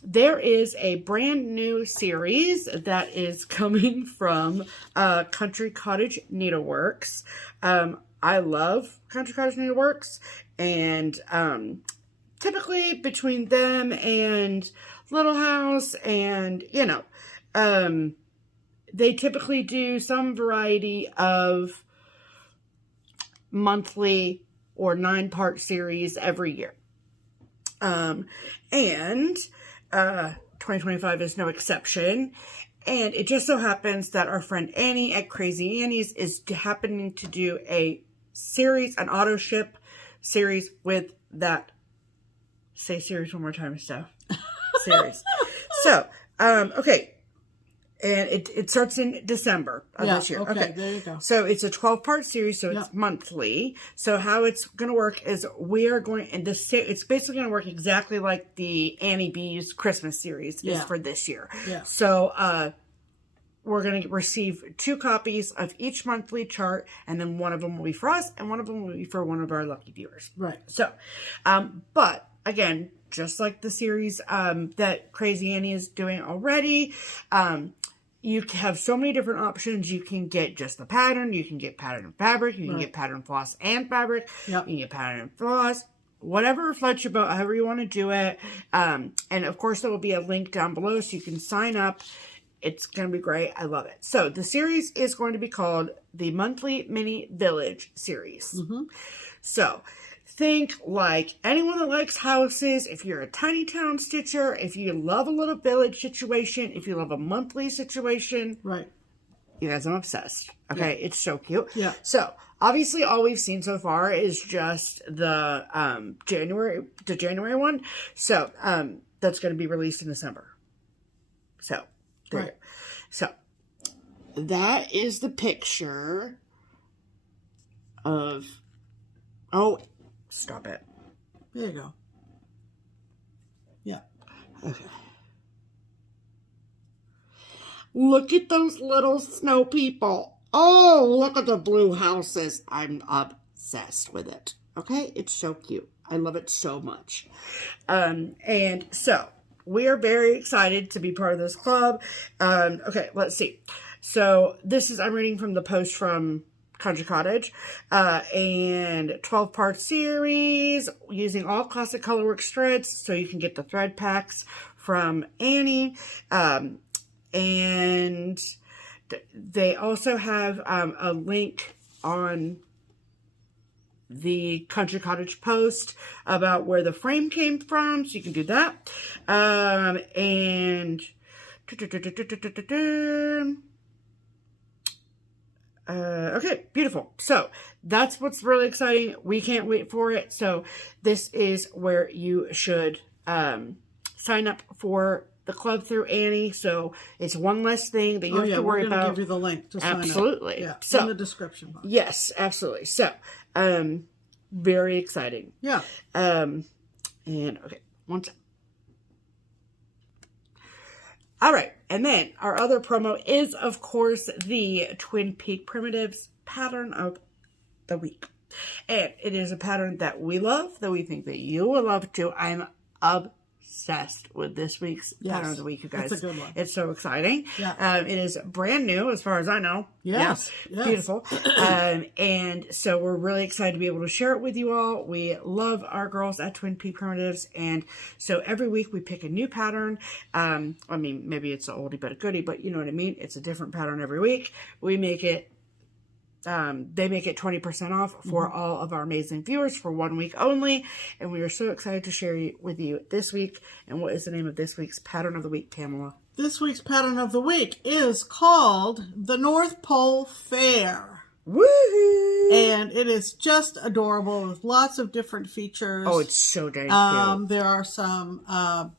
there is a brand new series that is coming from Country Cottage Needleworks. I love Country Cottage Needleworks, and typically between them and Little House and, they typically do some variety of monthly or 9-part series every year. And 2025 is no exception. And it just so happens that our friend Annie at Crazy Annie's is happening to do a series, an auto ship series with that. Say series one more time, Steph. Series. So, okay. And it starts in December of this year. Okay, there you go. So it's a 12-part series, so it's monthly. So how it's going to work is we are going, and it's basically going to work exactly like the Annie B's Christmas series is for this year. Yeah. So we're going to receive 2 copies of each monthly chart, and then one of them will be for us, and one of them will be for one of our lucky viewers. Right. So, but again, just like the series that Crazy Annie is doing already, you have so many different options. You can get just the pattern. You can get pattern and fabric. You can get pattern, floss, and fabric. Yep. You can get pattern and floss. Whatever floats your boat, however you want to do it. And of course, there will be a link down below so you can sign up. It's going to be great. I love it. So the series is going to be called the Monthly Mini Village series. So think like anyone that likes houses, if you're a tiny town stitcher, if you love a little village situation, if you love a monthly situation. Right. You guys, I'm obsessed. Okay, it's so cute. Yeah. So obviously, all we've seen so far is just the January one. So that's going to be released in December. So there you go. So that is the picture of. Oh, stop it. There you go. Yeah. Okay. Look at those little snow people. Oh, look at the blue houses. I'm obsessed with it. Okay? It's so cute. I love it so much. And so, we are very excited to be part of this club. Okay, let's see. So, I'm reading from the post from Cottage, and 12-part series using all Classic Colorworks threads, so you can get the thread packs from Annie. And they also have a link on the Country Cottage post about where the frame came from, so you can do that. Okay, beautiful. So that's what's really exciting. We can't wait for it. So this is where you should sign up for the club through Annie. So it's one less thing that you have to worry about. We're going to give you the link to sign up. Absolutely. Yeah, so, in the description box. Yes, absolutely. So, very exciting. Yeah. And okay, one second. All right, and then our other promo is, of course, the Twin Peak Primitives pattern of the week. And it is a pattern that we love, that we think that you will love too. I'm obsessed with this week's pattern of the week, you guys. It's a good one. It's so exciting. Yeah. It is brand new, as far as I know. Yes. Yeah. Beautiful. And so we're really excited to be able to share it with you all. We love our girls at Twin Peak Primitives. And so every week we pick a new pattern. I mean, maybe it's an oldie but a goodie, but you know what I mean? It's a different pattern every week. We make it they make it 20% off for all of our amazing viewers for 1 week only. And we are so excited to share with you this week. And what is the name of this week's pattern of the week, Pamela? This week's pattern of the week is called the North Pole Fair. Woohoo! And it is just adorable with lots of different features. Oh, it's so dang cute. There are some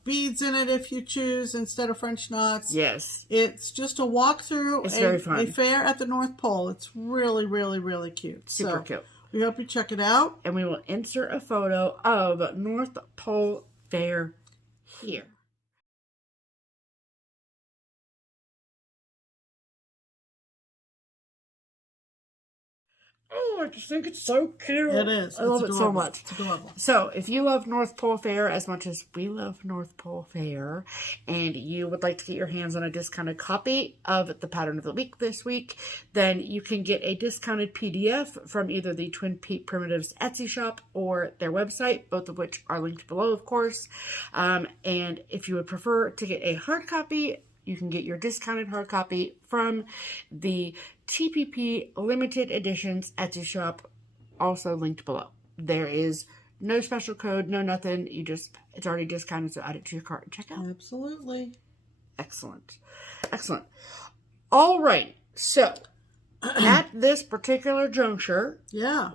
beads in it if you choose instead of French knots. Yes. It's just a walk through very fun. A fair at the North Pole. It's really, really, really cute. Super cute. We hope you check it out. And we will insert a photo of North Pole Fair here. Oh, I just think it's so cute. It is. I love it so much. It's adorable. So, if you love North Pole Fair as much as we love North Pole Fair, and you would like to get your hands on a discounted copy of the pattern of the week this week, then you can get a discounted PDF from either the Twin Peak Primitives Etsy shop or their website, both of which are linked below, of course. And if you would prefer to get a hard copy, you can get your discounted hard copy from the TPP Limited Editions Etsy shop, also linked below. There is no special code, no nothing. It's already discounted, so add it to your cart and check out. Absolutely. Excellent. Excellent. All right. So, at this particular juncture,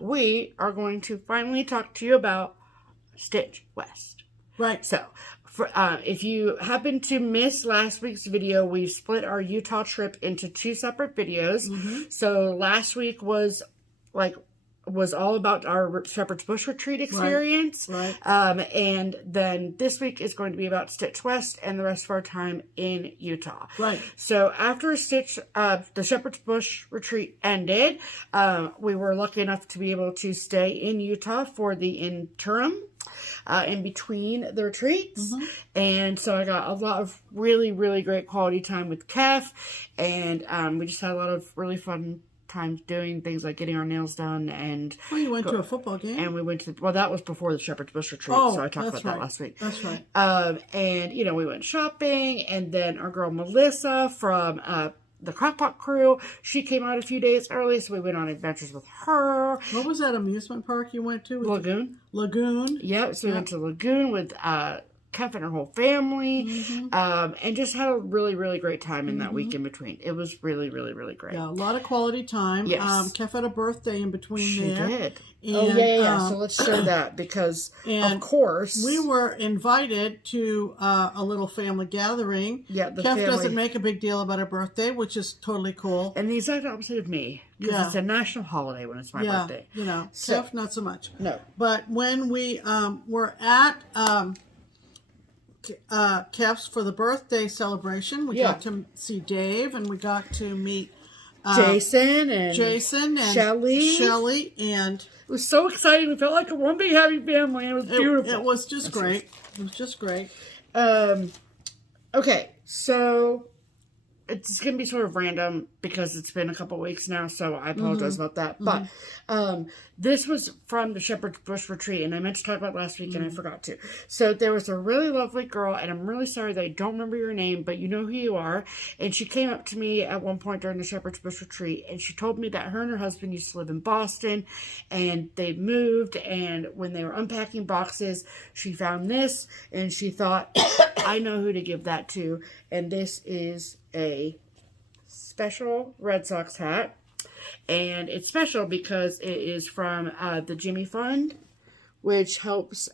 we are going to finally talk to you about Stitch West. Right. So, if you happen to miss last week's video, we've split our Utah trip into 2 separate videos. So last week was all about our Shepherd's Bush retreat experience. Right. And then this week is going to be about Stitch West and the rest of our time in Utah. Right. So after the Shepherd's Bush retreat ended, we were lucky enough to be able to stay in Utah for the interim. in between the retreats. And so I got a lot of really, really great quality time with Kef. And we just had a lot of really fun times doing things like getting our nails done. And you went to a football game? And we went to, well, that was before the Shepherd's Bush retreat. So I talked about that last week. That's right. And, you know, we went shopping. And then our girl Melissa from the Crockpot crew, she came out a few days early, so we went on adventures with her. What was that amusement park you went to? Lagoon. Lagoon. Yep, so we went to Lagoon with Kef and her whole family, and just had a really, really great time in that week in between. It was really, really, really great. Yeah, a lot of quality time. Yes. Kef had a birthday in between She there. did. And, So let's show that because, of course, we were invited to a little family gathering. Yeah, the Kef family doesn't make a big deal about her birthday, which is totally cool. And the exact opposite of me, because it's a national holiday when it's my birthday. You know, So, Kef not so much. No. But when we were at Kef's for the birthday celebration, we got to see Dave, and we got to meet Jason and Shelly, and it was so exciting. We felt like a one big happy family. It was beautiful. It was just great. It was just great. Okay, so it's going to be sort of random because it's been a couple weeks now, so I apologize about that. But this was from the Shepherd's Bush retreat, and I meant to talk about it last week, and I forgot to. So there was a really lovely girl, and I'm really sorry that I don't remember your name, but you know who you are. And she came up to me at one point during the Shepherd's Bush retreat, and she told me that her and her husband used to live in Boston, and they moved, and when they were unpacking boxes, she found this, and she thought, I know who to give that to, and this is a special Red Sox hat. And it's special because it is from the Jimmy Fund, which helps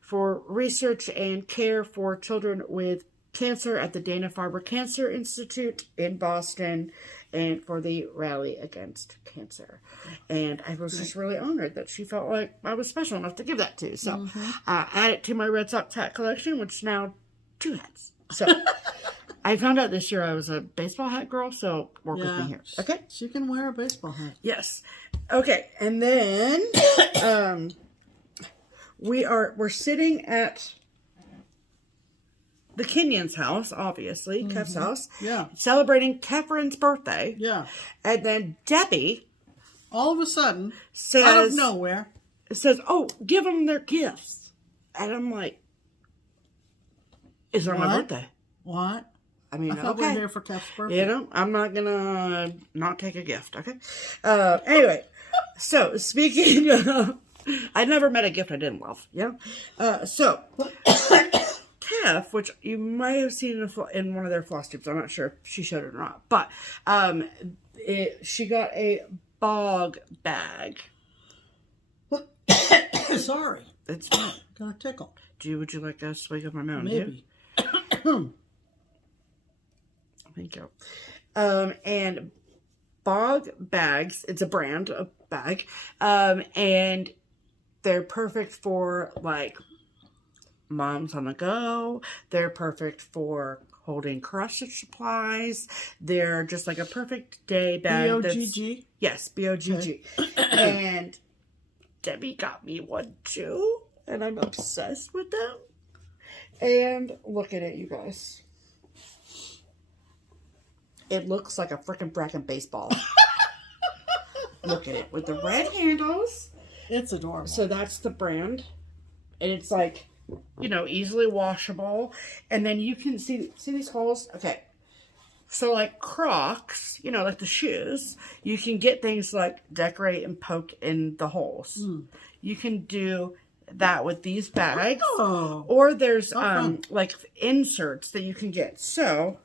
for research and care for children with cancer at the Dana-Farber Cancer Institute in Boston, and for the Rally Against Cancer. And I was just really honored that she felt like I was special enough to give that to. So add it to my Red Sox hat collection, which is now 2 hats. So I found out this year I was a baseball hat girl, so work with me here. Okay? She can wear a baseball hat. Yes. Okay, and then we're sitting at the Kenyon's house, obviously, Kef's house. Yeah. Celebrating Catherine's birthday. Yeah. And then Debbie, all of a sudden, says, out of nowhere, says, "Oh, give them their gifts." And I'm like, "Is it on my birthday?" What? I mean, I thought we were here for Kef's birthday. You know, I'm not gonna not take a gift, okay? Anyway, so speaking of, I never met a gift I didn't love, yeah? So, Kef, which you might have seen in one of their FlossTubes, I'm not sure if she showed it or not, but she got a bog bag. Sorry. It's fine. Got tickled. Would you like a swig of my Mountain Maybe. Dew? Thank you. And bog bags, it's a brand of bag, and they're perfect for, like, moms on the go. They're perfect for holding crushage supplies. They're just like a perfect day bag. B-O-G-G? Yes, B-O-G-G. Okay. And Debbie got me one too, and I'm obsessed with them. And look at it, you guys. It looks like a frickin' frackin' baseball. Look at it with the red handles. It's adorable. So that's the brand. And it's like, you know, easily washable. And then you can see these holes? Okay. So like Crocs, you know, like the shoes, you can get things like decorate and poke in the holes. You can do that with these bags. Oh. Or there's like inserts that you can get. So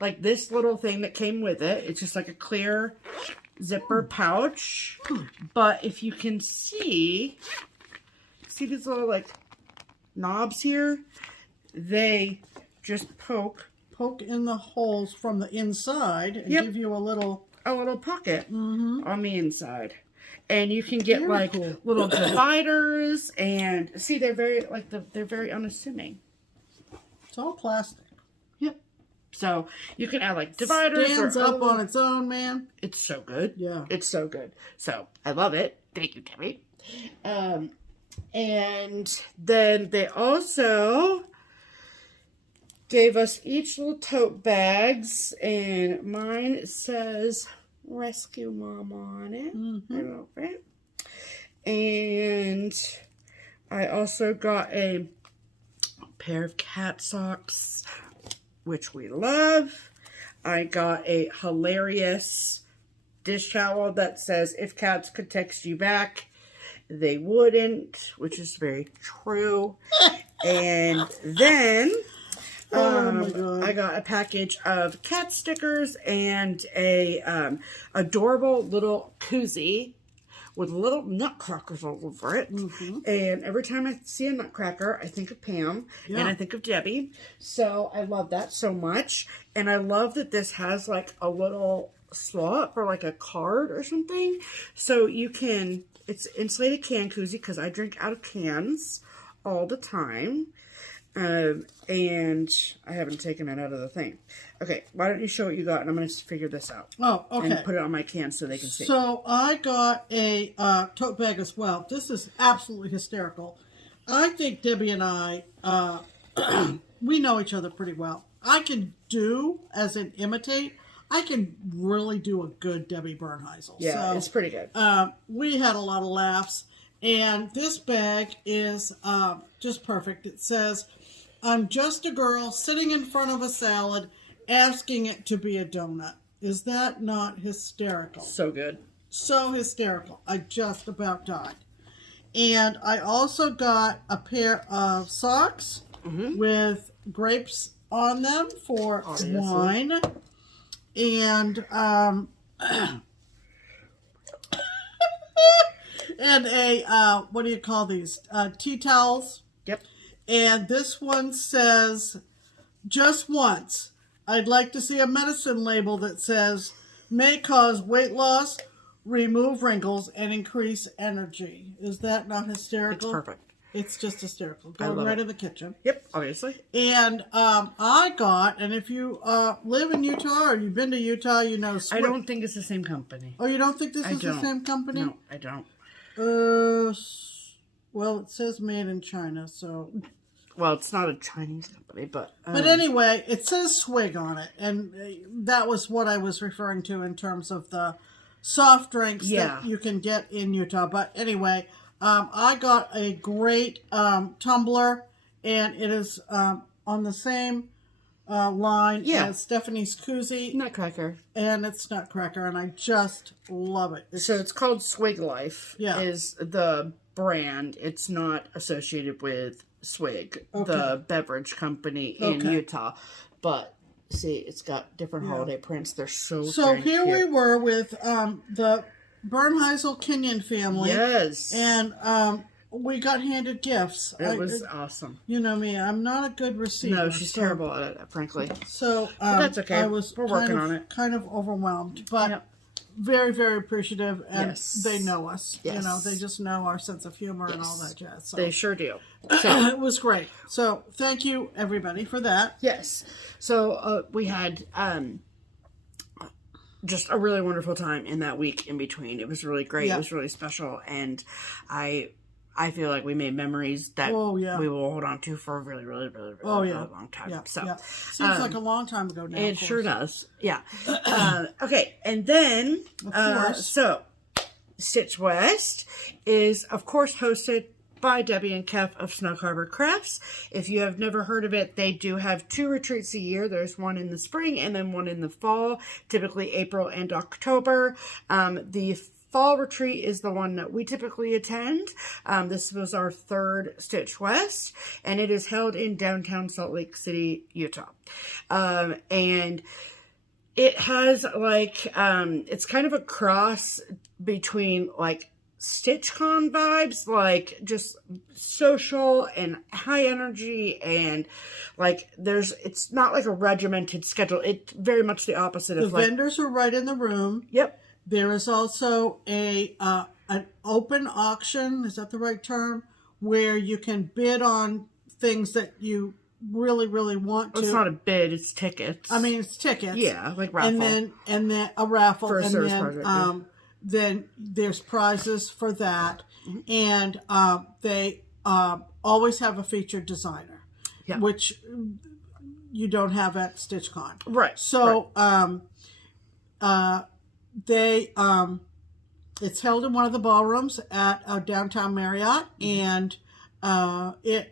like this little thing that came with it, it's just like a clear zipper pouch. But if you can see these little like knobs here, they just poke in the holes from the inside and give you a little pocket on the inside. And you can get like little dividers, and see they're very unassuming. It's all plastic. Yep. So you can add like dividers. Stands up on its own, man. It's so good. Yeah. It's so good. So I love it. Thank you, Debbie. And then they also gave us each little tote bags, and mine says Rescue Mom on it. I love it. And I also got a pair of cat socks, which we love. I got a hilarious dish towel that says, if cats could text you back, they wouldn't, which is very true. And then I got a package of cat stickers and a adorable little koozie with little nutcrackers all over it. And every time I see a nutcracker, I think of Pam and I think of Debbie. So I love that so much. And I love that this has like a little slot for like a card or something. So you can, it's insulated can koozie because I drink out of cans all the time. And I haven't taken it out of the thing. Okay, why don't you show what you got, and I'm going to figure this out. Oh, okay. And put it on my can so they can see. So I got a tote bag as well. This is absolutely hysterical. I think Debbie and I, we know each other pretty well. I can do, as in imitate, I can really do a good Debbie Bernheisel. Yeah, so, it's pretty good. We had a lot of laughs. And this bag is just perfect. It says, I'm just a girl sitting in front of a salad asking it to be a donut. Is that not hysterical? So good. So hysterical. I just about died. And I also got a pair of socks with grapes on them for wine. And and a, what do you call these? Tea towels. Yep. And this one says, just once, I'd like to see a medicine label that says, may cause weight loss, remove wrinkles, and increase energy. Is that not hysterical? It's perfect. It's just hysterical. Going right in the kitchen. Yep, obviously. And I got, and if you live in Utah or you've been to Utah, you know. I don't think it's the same company. Oh, you don't think this is the same company? No, I don't. Well, it says made in China, so. Well, it's not a Chinese company, but. But anyway, it says Swig on it, and that was what I was referring to in terms of the soft drinks that you can get in Utah. But anyway, I got a great tumbler, and it is on the same line as Stephanie's koozie. Nutcracker. And it's Nutcracker, and I just love it. So it's called Swig Life. Yeah. Is the brand. It's not associated with Swig, the beverage company in Utah. But see, it's got different holiday prints. They're so here we were with the Bernheisel Kenyon family. Yes. And we got handed gifts. It was awesome. You know me, I'm not a good receiver. No, she's terrible at it, frankly. So but that's okay. We're working on it. Kind of overwhelmed, but very, very appreciative, and they know us. Yes. You know, they just know our sense of humor and all that jazz. So. They sure do. So. It was great. So thank you, everybody, for that. Yes. So we had just a really wonderful time in that week in between. It was really great. It was really special, and I feel like we made memories that we will hold on to for a really, really, really, really, really long time. Yeah. So seems like a long time ago now. It sure does. Yeah. Okay, and then so Stitch West is of course hosted by Debbie and Kev of Snug Harbor Crafts. If you have never heard of it, they do have 2 retreats a year. There's one in the spring and then one in the fall, typically April and October. The fall retreat is the one that we typically attend. This was our 3rd Stitch West, and it is held in downtown Salt Lake City, Utah. And it has like, it's kind of a cross between like StitchCon vibes, like just social and high energy, and like it's not like a regimented schedule. It's very much the opposite of the vendors are right in the room. Yep. There is also an open auction, is that the right term? Where you can bid on things that you really, really want to. It's not a bid, it's tickets. I mean, it's tickets. Yeah, like raffle. And then a raffle. For a and service then, project. Then there's prizes for that. And they always have a featured designer, which you don't have at StitchCon. Right. So it's held in one of the ballrooms at downtown Marriott, and we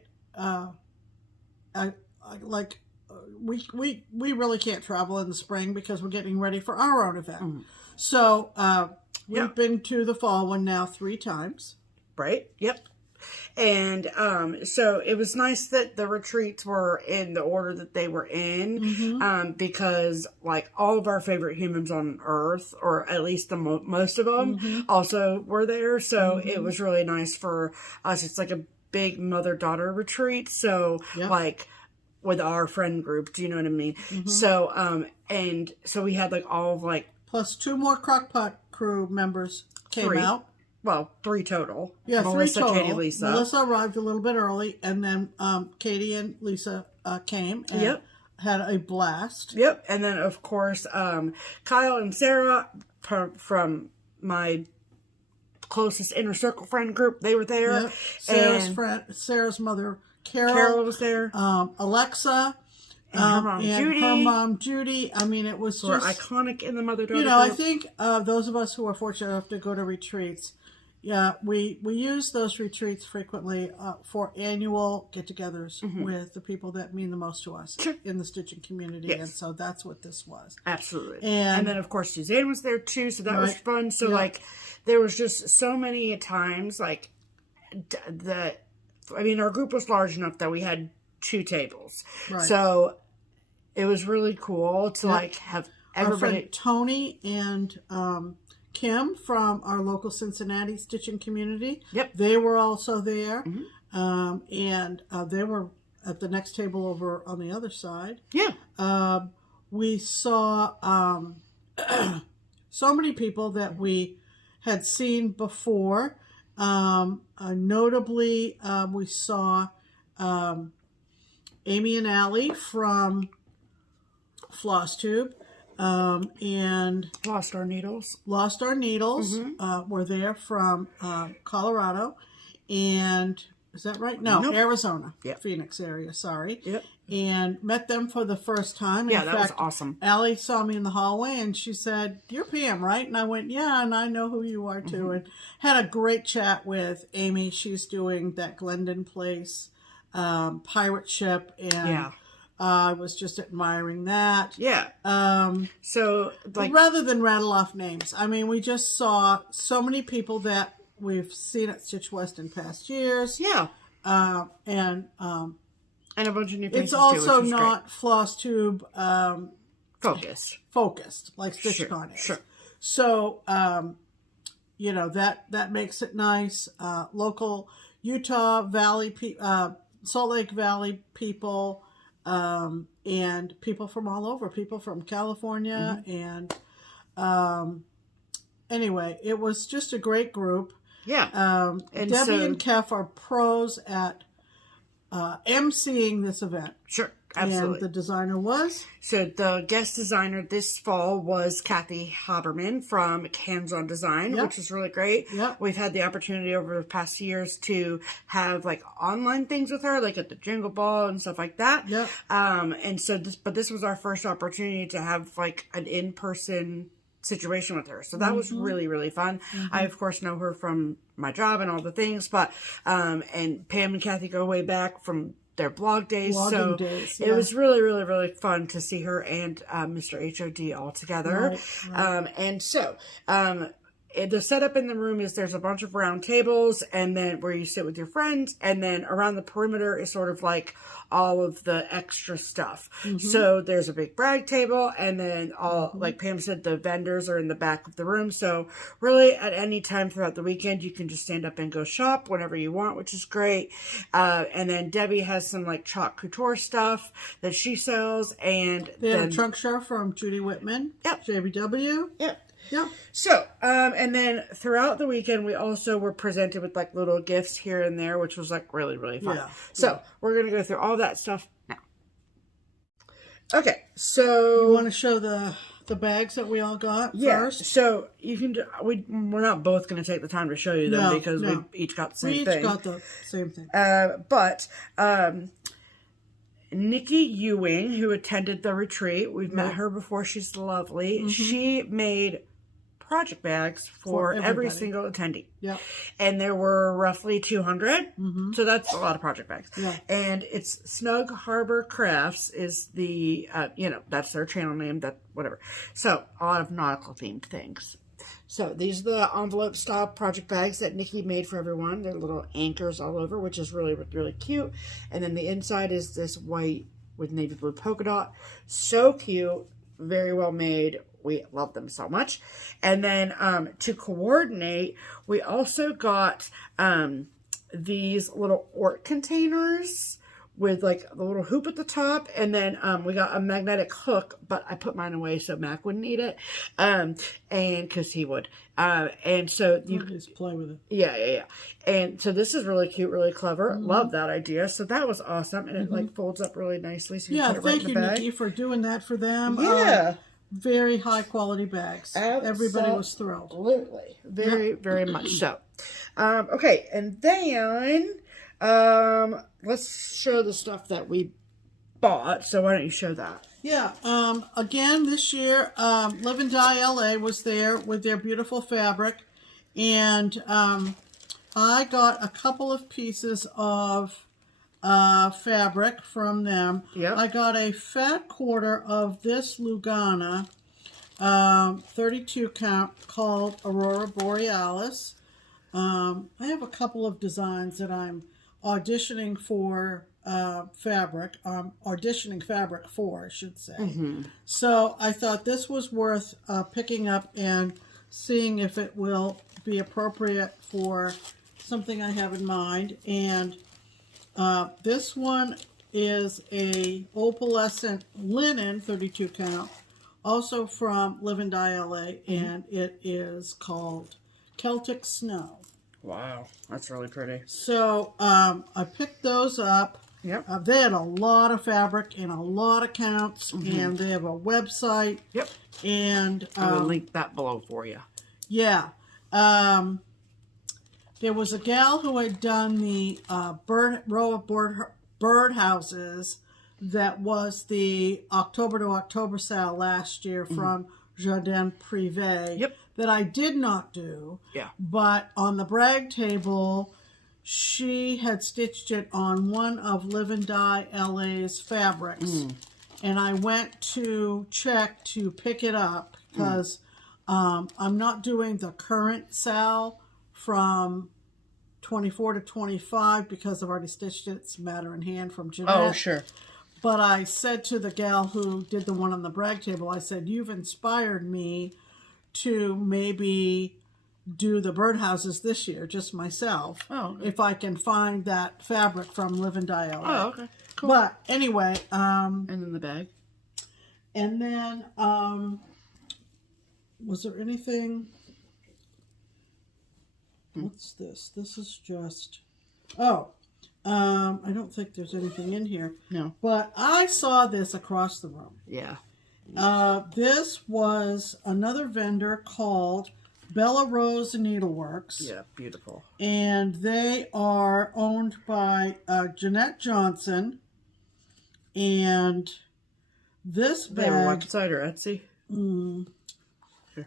really can't travel in the spring because we're getting ready for our own event. So we've been to the fall one now 3 times. Right. Yep. And so it was nice that the retreats were in the order that they were in, because like all of our favorite humans on earth, or at least the most of them, also were there. So it was really nice for us. It's like a big mother-daughter retreat. So like with our friend group, do you know what I mean? So and so we had like all of like plus 2 more Crockpot crew members came out. Well, 3 total. Yeah, Melissa, 3 total. Katie, Lisa. Melissa arrived a little bit early, and then Katie and Lisa came and had a blast. Yep, and then of course Kyle and Sarah from my closest inner circle friend group, they were there. Yep. Sarah's mother, Carol was there. Alexa. And her mom, Judy. Her mom, Judy. I mean, it was just... Were iconic in the mother-daughter You know, group. I think those of us who are fortunate enough to go to retreats, we use those retreats frequently for annual get-togethers with the people that mean the most to us in the stitching community, and so that's what this was. Absolutely. And then, of course, Suzanne was there, too, so that was fun. So, like, there was just so many times, like, our group was large enough that we had 2 tables. Right. So it was really cool to like have everybody. Our friend Tony and Kim from our local Cincinnati stitching community. Yep. They were also there. And they were at the next table over on the other side. Yeah. We saw so many people that we had seen before. Notably, we saw Amy and Allie from FlossTube, and Lost Our Needles. Were there from Colorado, and is that right? No, Arizona, Phoenix area. Sorry. Yep. And met them for the first time. In fact, was awesome. Allie saw me in the hallway and she said, "You're Pam, right?" And I went, "Yeah, and I know who you are too." And had a great chat with Amy. She's doing that Glendon Place pirate ship, and I was just admiring that. Yeah. So, like, rather than rattle off names, I mean, we just saw so many people that we've seen at Stitch West in past years. Yeah. And a bunch of new faces. It's also too, not FlossTube focused like StitchCon is. Sure. So, you know, that makes it nice. Local Utah Valley, Salt Lake Valley people, and people from all over, people from California, and anyway, it was just a great group. Yeah. And Debbie and Kef are pros at emceeing this event. Sure, absolutely. And the designer was? So the guest designer this fall was Kathy Haberman from Hands On Design, which was really great. Yep. We've had the opportunity over the past years to have like online things with her, like at the Jingle Ball and stuff like that. Yep. And so this was our first opportunity to have like an in-person situation with her. So that was really, really fun. I, of course, know her from my job and all the things, but, and Pam and Kathy go way back from their blog days. It was really, really, really fun to see her and Mr. HOD all together. Right. And so, the setup in the room is there's a bunch of round tables, and then where you sit with your friends, and then around the perimeter is sort of like all of the extra stuff. So there's a big brag table, and then all, like Pam said, the vendors are in the back of the room. So really at any time throughout the weekend, you can just stand up and go shop whenever you want, which is great. And then Debbie has some like chalk couture stuff that she sells, and they have a trunk show from Judy Whitman. Yep. JBW. Yep. Yeah. So, and then throughout the weekend, we also were presented with like little gifts here and there, which was like really, really fun. Yeah. So we're going to go through all that stuff now. Okay. So you want to show the bags that we all got first? So you can, we're not both going to take the time to show you them because we each got the same thing. We each got the same thing. But, Nikki Ewing, who attended the retreat, we've met her before. She's lovely. She made project bags for every single attendee. Yeah. And there were roughly 200. So that's a lot of project bags. Yeah. And it's Snug Harbor Crafts is the, that's their channel name, that whatever. So a lot of nautical themed things. So these are the envelope style project bags that Nikki made for everyone. They're little anchors all over, which is really, really cute. And then the inside is this white with navy blue polka dot. So cute. Very well made. We love them so much. And then to coordinate, we also got these little Ort containers with like the little hoop at the top, and then we got a magnetic hook, but I put mine away so Mac wouldn't need it, and because he would, and so you just play with it. Yeah. And so this is really cute, really clever. Love that idea. So that was awesome, and it like folds up really nicely. So you put it right in the bag. Nikki, for doing that for them. Yeah. Very high quality bags. Everybody was thrilled. Absolutely. Very, very much so. Okay, and then let's show the stuff that we bought. So why don't you show that? Yeah. Again, this year, Live and Die LA was there with their beautiful fabric. And I got a couple of pieces of fabric from them. Yep. I got a fat quarter of this Lugana 32 count called Aurora Borealis. I have a couple of designs that I'm auditioning for fabric. Auditioning fabric for, I should say. So I thought this was worth picking up and seeing if it will be appropriate for something I have in mind. And this one is a opalescent linen 32 count, also from Live and Die LA, and it is called Celtic Snow. Wow, that's really pretty. So I picked those up. Yep. They had a lot of fabric and a lot of counts, and they have a website. Yep. And I will link that below for you. Yeah. There was a gal who had done the row of bird houses that was the October to October sale last year from Jardin Privé. Yep. That I did not do. Yeah. But on the brag table, she had stitched it on one of Live and Die LA's fabrics. And I went to check to pick it up because I'm not doing the current sale from 24 to 25 because I've already stitched it. It's matter in hand from Jeanette. Oh, sure. But I said to the gal who did the one on the brag table, I said, you've inspired me to maybe do the birdhouses this year, just myself. Oh, okay. If I can find that fabric from Live and Die LA. Oh, okay. Cool. But anyway. And then the bag. And then, was there anything? What's this? This is just, I don't think there's anything in here. No. But I saw this across the room. Yeah. This was another vendor called Bella Rose Needleworks. Yeah, beautiful. And they are owned by Jeanette Johnson. And this bag... They were website or Etsy? Sure.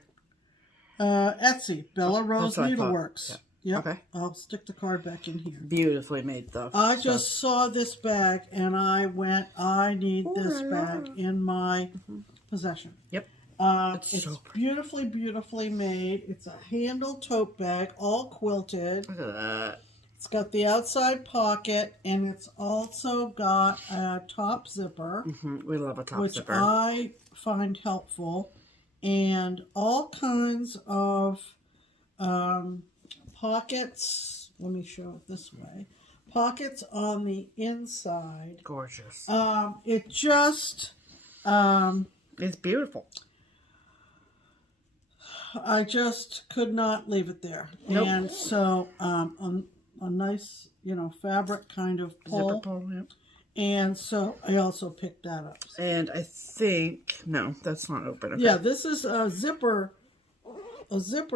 Etsy, Bella Rose Needleworks. Yeah. Yep. Okay. I'll stick the card back in here. Beautifully made, though. I just saw this bag, and I went, I need this bag in my possession. Yep. It's so beautifully, beautifully made. It's a handle tote bag, all quilted. Look at that. It's got the outside pocket, and it's also got a top zipper. We love a top which zipper. I find helpful. And all kinds of pockets. Let me show it this way. Pockets on the inside. Gorgeous. It just... it's beautiful. I just could not leave it there. Nope. And so a nice, fabric kind of pull. Zipper pull, yep. And so I also picked that up. And I think, no, that's not open. Okay. Yeah, this is a zipper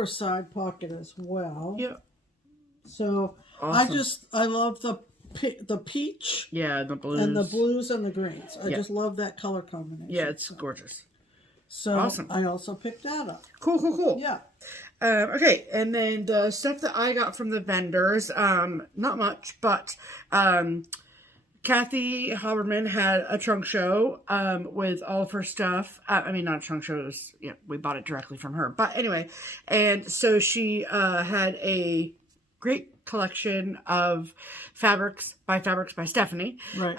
side pocket as well. Yep. So awesome. I love the peach. Yeah, the blues. And the blues and the greens. I just love that color combination. Yeah, it's gorgeous. So awesome. I also picked that up. Cool. Yeah. Okay, and then the stuff that I got from the vendors, not much, but Kathy Haberman had a trunk show with all of her stuff. I mean, not a trunk show, it was, we bought it directly from her. But anyway, and so she had a great collection of fabrics by Stephanie. Right.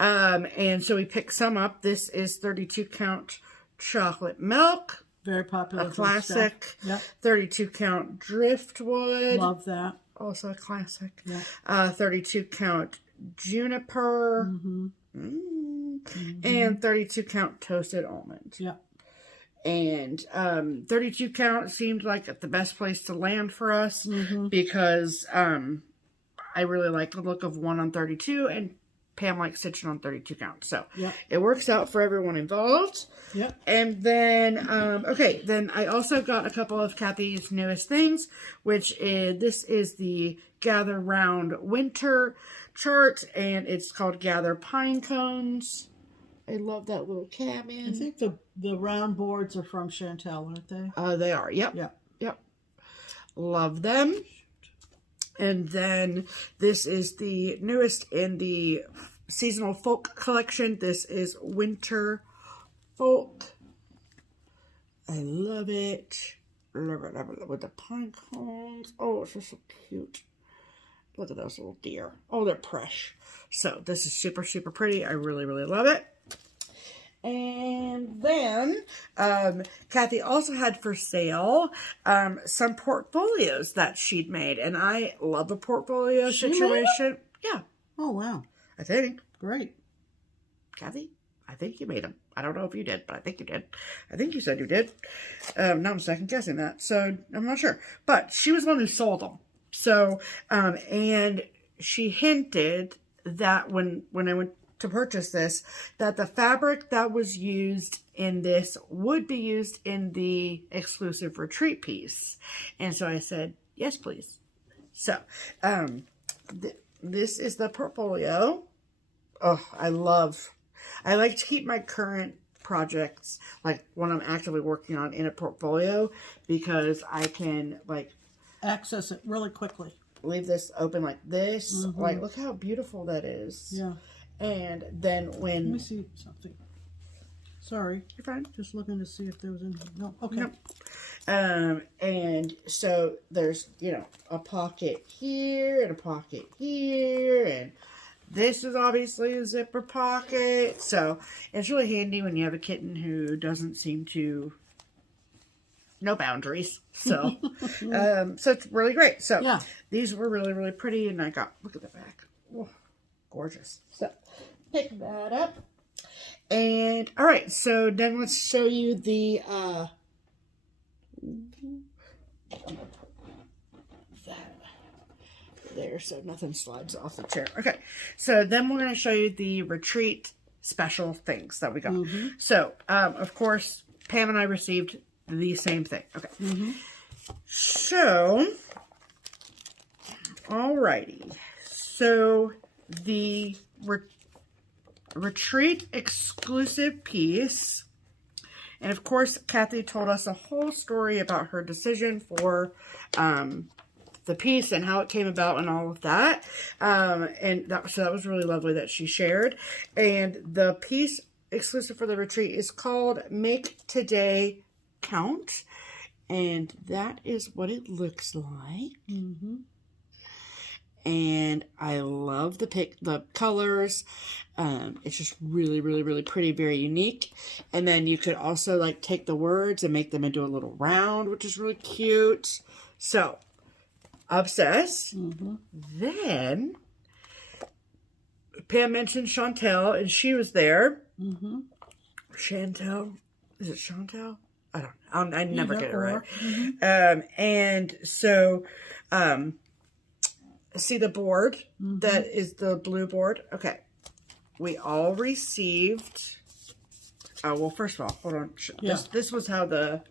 And so we picked some up. This is 32 count chocolate milk. Very popular. A classic. Yep. 32 count driftwood. Love that. Also a classic. Yeah. 32 count juniper. Mm-hmm. And 32 count toasted almond. Yeah. And 32 count seemed like the best place to land for us because I really like the look of 1 on 32 and Pam likes stitching on 32 count. So it works out for everyone involved. Yep. And then, then I also got a couple of Kathy's newest things, which is, this is the Gather Round Winter chart, and it's called Gather Pine Cones. I love that little cabin. I think the round boards are from Chantel, aren't they? They are. Yep. Yeah. Yep. Love them. And then this is the newest in the seasonal folk collection. This is Winter Folk. I love it. Love it. With the pine cones. Oh, it's just so cute. Look at those little deer. Oh, they're fresh. So this is super, super pretty. I really, really love it. And then Kathy also had for sale some portfolios that she'd made. And I love a portfolio situation. Yeah. Oh, wow. I think. Great. Kathy, I think you made them. I don't know if you did, but I think you did. I think you said you did. Now I'm second guessing that. So I'm not sure. But she was the one who sold them. So, and she hinted that when I went to purchase this, that the fabric that was used in this would be used in the exclusive retreat piece. And so I said, yes, please. So, this is the portfolio. Oh, I like to keep my current projects, like when I'm actively working on, in a portfolio, because I can access it really quickly. Leave this open like this. Like, look how beautiful that is. Yeah. And then when... Let me see something. Sorry. You're fine. Just looking to see if there was any... No. Okay. Nope. And so there's, a pocket here and a pocket here. And this is obviously a zipper pocket. So it's really handy when you have a kitten who doesn't seem to... No boundaries. So, so it's really great. So these were really, really pretty. And I got... Look at the back. Oh, gorgeous. So pick that up. And all right, so then let's show you the that there, so nothing slides off the chair. Okay, so then we're going to show you the retreat special things that we got. So of course, Pam and I received the same thing. Okay, so alrighty, so the retreat exclusive piece, and of course Kathy told us a whole story about her decision for the piece and how it came about and all of that, and that was really lovely that she shared. And the piece exclusive for the retreat is called Make Today Count, and that is what it looks like. And I love the colors. It's just really, really, really pretty, very unique. And then you could also take the words and make them into a little round, which is really cute. So, obsessed. Then, Pam mentioned Chantel, and she was there. Chantel. Is it Chantel? I don't know. I never get it right. Mm-hmm. And so, see the board? That is the blue board. Okay. We all received, well, first of all, hold on. Yeah. This was how the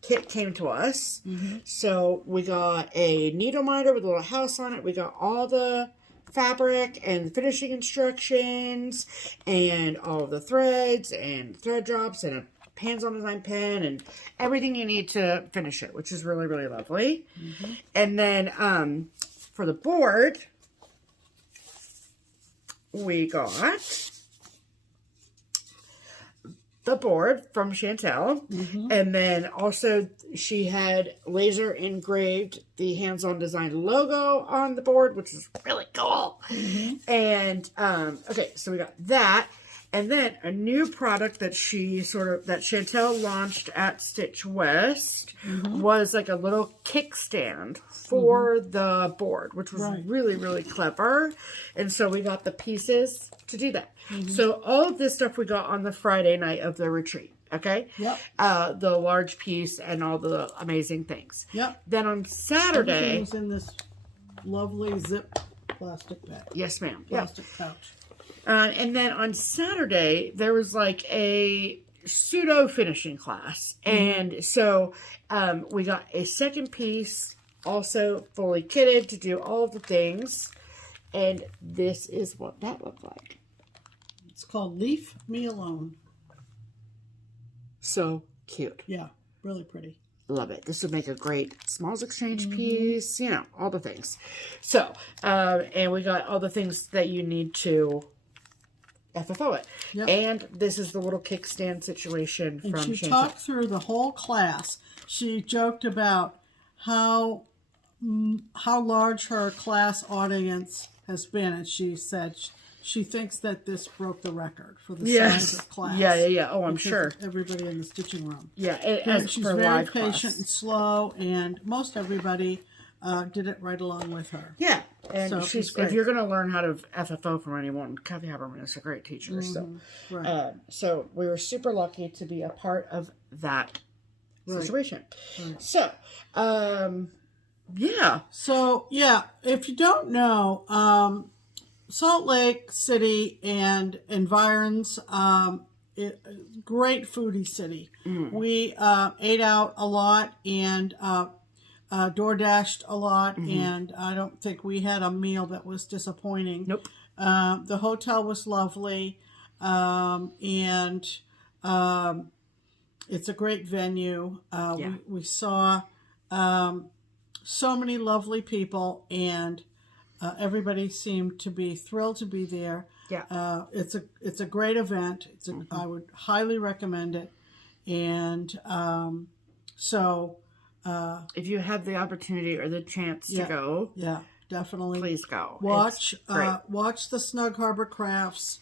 kit came to us. So we got a needle minder with a little house on it. We got all the fabric and finishing instructions and all of the threads and thread drops and a hands-on design pen and everything you need to finish it, which is really, really lovely. And then for the board, we got the board from Chantel, and then also she had laser engraved the hands-on design logo on the board, which is really cool. And okay, so we got that, and then a new product that that Chantel launched at Stitch West was like a little kickstand for the board, which was really, really clever. And so we got the pieces to do that. So all of this stuff we got on the Friday night of the retreat. Okay. Yep. The large piece and all the amazing things. Yep. Then on Saturday, everything was in this lovely zip plastic bag. Yes, ma'am. Plastic pouch. And then on Saturday, there was like a pseudo finishing class. And so we got a second piece, also fully kitted to do all of the things. And this is what that looked like. It's called Leave Me Alone. So cute. Yeah, really pretty. Love it. This would make a great smalls exchange piece, you know, all the things. So, and we got all the things that you need to FFO it. Yep. And this is the little kickstand situation from Chantel. She Chantel. talked through the whole class. She joked about how large her class audience has been, and she said she thinks that this broke the record for the size of class. Yeah. Oh, I'm sure. Everybody in the stitching room. Yeah, She's very patient and slow, and most everybody did it right along with her. Yeah, and So if you're going to learn how to FFO from anyone, Kathy Haberman is a great teacher. So we were super lucky to be a part of that situation. So, yeah. So, yeah, if you don't know, Salt Lake City and environs, great foodie city. We ate out a lot and door-dashed a lot, and I don't think we had a meal that was disappointing. Nope. The hotel was lovely, and it's a great venue. We saw so many lovely people, and everybody seemed to be thrilled to be there. Yeah. It's a great event. I would highly recommend it. And if you have the opportunity or the chance to go, definitely please go. Watch the Snug Harbor Crafts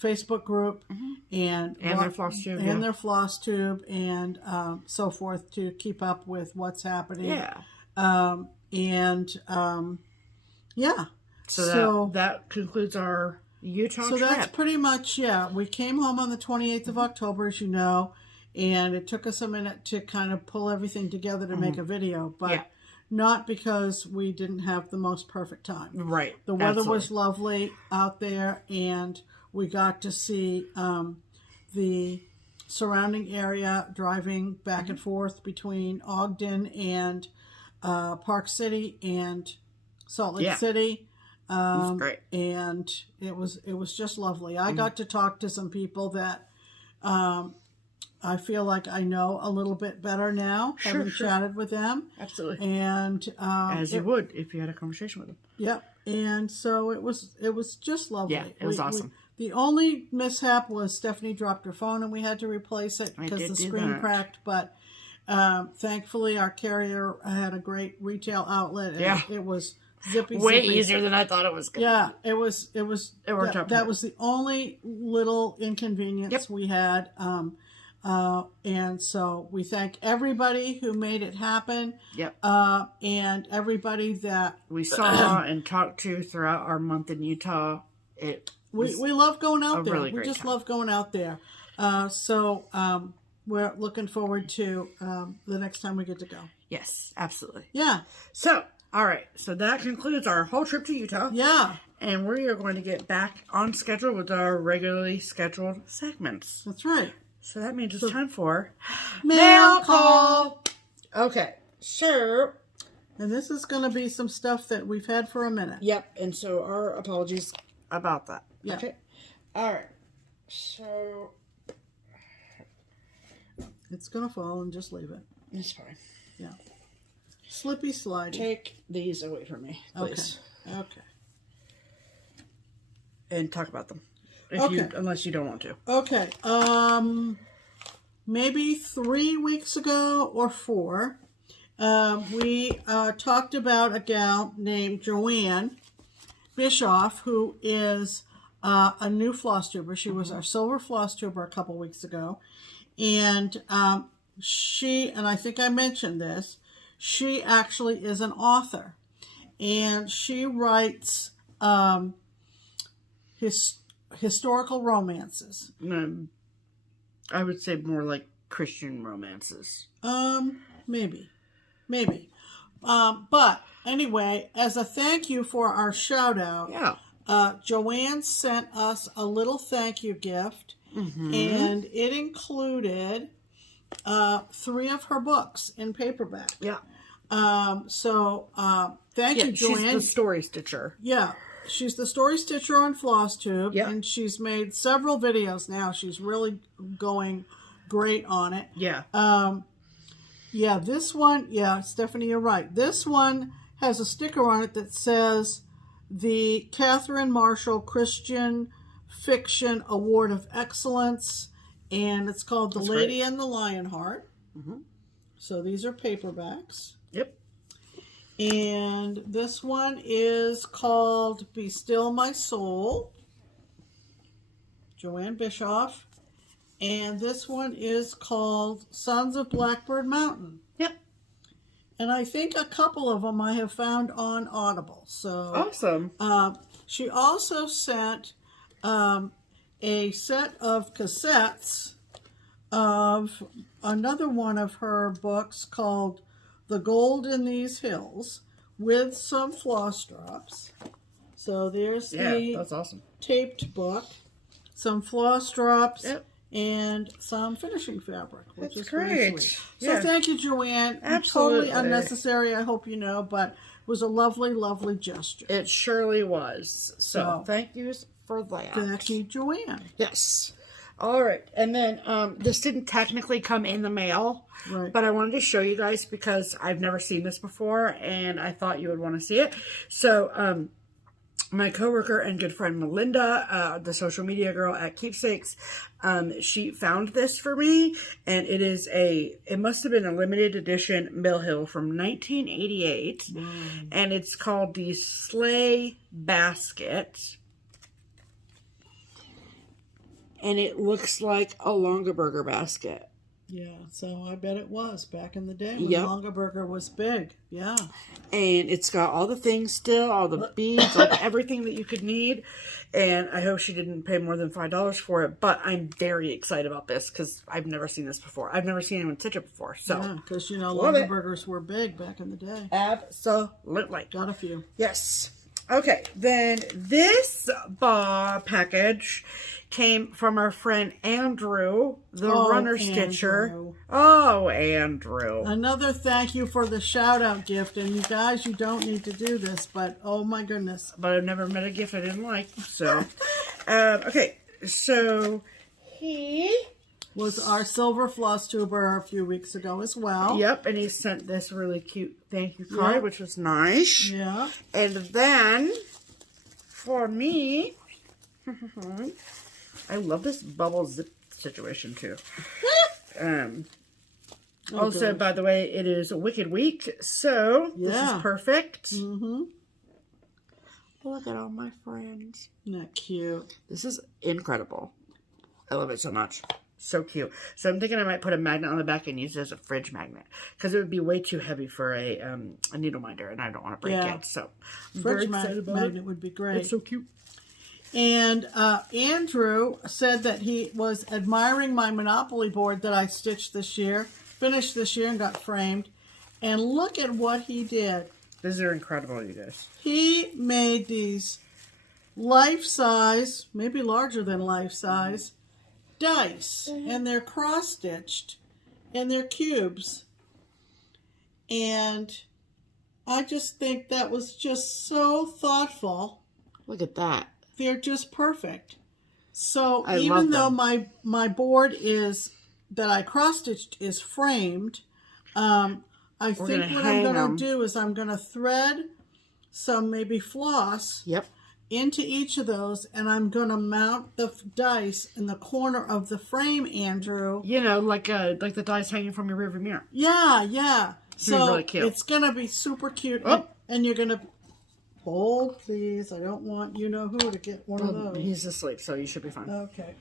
Facebook group and their FlossTube and their FlossTube and so forth to keep up with what's happening. So that concludes our Utah trip. That's pretty much, we came home on the 28th of October, as you know, and it took us a minute to kind of pull everything together to make a video, but not because we didn't have the most perfect time. Right. The weather was lovely out there, and we got to see the surrounding area, driving back and forth between Ogden and Park City and Salt Lake City. It was great. And it was just lovely. I got to talk to some people that I feel like I know a little bit better now, having chatted with them. Absolutely. And as you would if you had a conversation with them. Yep. And so it was just lovely. Yeah, it was awesome. The only mishap was Stephanie dropped her phone and we had to replace it because the screen cracked. But thankfully, our carrier had a great retail outlet. And it was zippy. Easier than I thought it was going to be. Yeah, it was. It worked out. That was the only little inconvenience we had. And so we thank everybody who made it happen. Yep. And everybody that we saw and talked to throughout our month in Utah. We love going out there. Really we just time. love going out there. we're looking forward to the next time we get to go. Yes, absolutely. Yeah. So, all right. So that concludes our whole trip to Utah. Yeah. And we are going to get back on schedule with our regularly scheduled segments. That's right. So that means it's time for Mail call. Okay. So, And this is going to be some stuff that we've had for a minute. yep. And so our apologies about that. Yeah. Okay. All right. So, It's going to fall and just leave it. it's fine. Yeah. Slippy slidey. Take these away from me, please. Okay. And talk about them. Okay. Unless you don't want to. Okay. Maybe 3 weeks ago or 4, we talked about a gal named Joanne Bischoff, who is a new FlossTuber. She was our silver FlossTuber a couple weeks ago. And she, and I think I mentioned this, she actually is an author. And she writes historical romances. I would say more like Christian romances. Maybe. But anyway, as a thank you for our shout out, Joanne sent us a little thank you gift, and it included 3 of her books in paperback. Yeah. Thank you, Joanne. She's the story stitcher. Yeah. She's the story stitcher on FlossTube, Yep. and she's made several videos now. She's really going great on it. Yeah. Yeah, this one, Stephanie, you're right. This one has a sticker on it that says the Catherine Marshall Christian Fiction Award of Excellence, and it's called The Lady and the Lionheart. So these are paperbacks. Yep. And this one is called Be Still My Soul, Joanne Bischoff. And this one is called Sons of Blackbird Mountain. Yep. And I think a couple of them I have found on Audible. So Awesome. she also sent a set of cassettes of another one of her books called The Gold in These Hills with some floss drops. So there's that's awesome. taped book, some floss drops, Yep. and some finishing fabric, which That's is very great. sweet. Yeah. So thank you, Joanne. Absolutely. Totally unnecessary, I hope you know, but it was a lovely, lovely gesture. It surely was. So So, thank you for that. Thank you, Joanne. Yes. All right. And then this didn't technically come in the mail, Right. but I wanted to show you guys because I've never seen this before and I thought you would want to see it. So my coworker and good friend Melinda, the social media girl at Keepsakes, she found this for me, and it must have been a limited edition Mill Hill from 1988, and it's called the Sleigh Basket. And it looks like a Longaberger basket. Yeah, so I bet it was back in the day when Yep. Longaberger was big. Yeah. And it's got all the things still, all the beads, like everything that you could need. And I hope she didn't pay more than $5 for it. But I'm very excited about this because I've never seen this before. I've never seen anyone stitch it before. So, Yeah, because, love it. Longabergers were big back in the day. Absolutely. Got a few. Yes. Okay, then this package came from our friend Andrew, the runner stitcher. Andrew. Oh, Andrew. Another thank you for the shout-out gift. And you guys, you don't need to do this, but oh my goodness. But I've never met a gift I didn't like. So, okay, so he Was our silver floss tuber a few weeks ago as well. Yep, and he sent this really cute thank you card, Yep. which was nice. Yeah. And then, for me, I love this bubble zip situation, too. Also, gosh. by the way, it is a Wicked Week, so this Yeah. is perfect. Mm-hmm. Look at all my friends. Isn't that cute? This is incredible. I love it so much. So cute. So I'm thinking I might put a magnet on the back and use it as a fridge magnet. Because it would be way too heavy for a needle minder. And I don't want to break Yeah. it. So I'm Fridge very excited about magnet it. would be great. It's so cute. And Andrew said that he was admiring my Monopoly board that I stitched this year, finished this year and got framed. And look at what he did. These are incredible, you guys. He made these life-size, maybe larger than life-size, dice. And they're cross-stitched. And they're cubes. And I just think that was just so thoughtful. Look at that. They're just perfect. So I even love though them. my board is that I cross-stitched is framed, I think what I'm going to do is I'm going to thread some maybe floss into each of those, and I'm going to mount the dice in the corner of the frame, Andrew. You know, like the dice hanging from your rearview mirror. Yeah, yeah. So really cute. It's going to be super cute, and you're going to hold, please. I don't want you-know-who to get one of those. He's asleep, so you should be fine. Okay.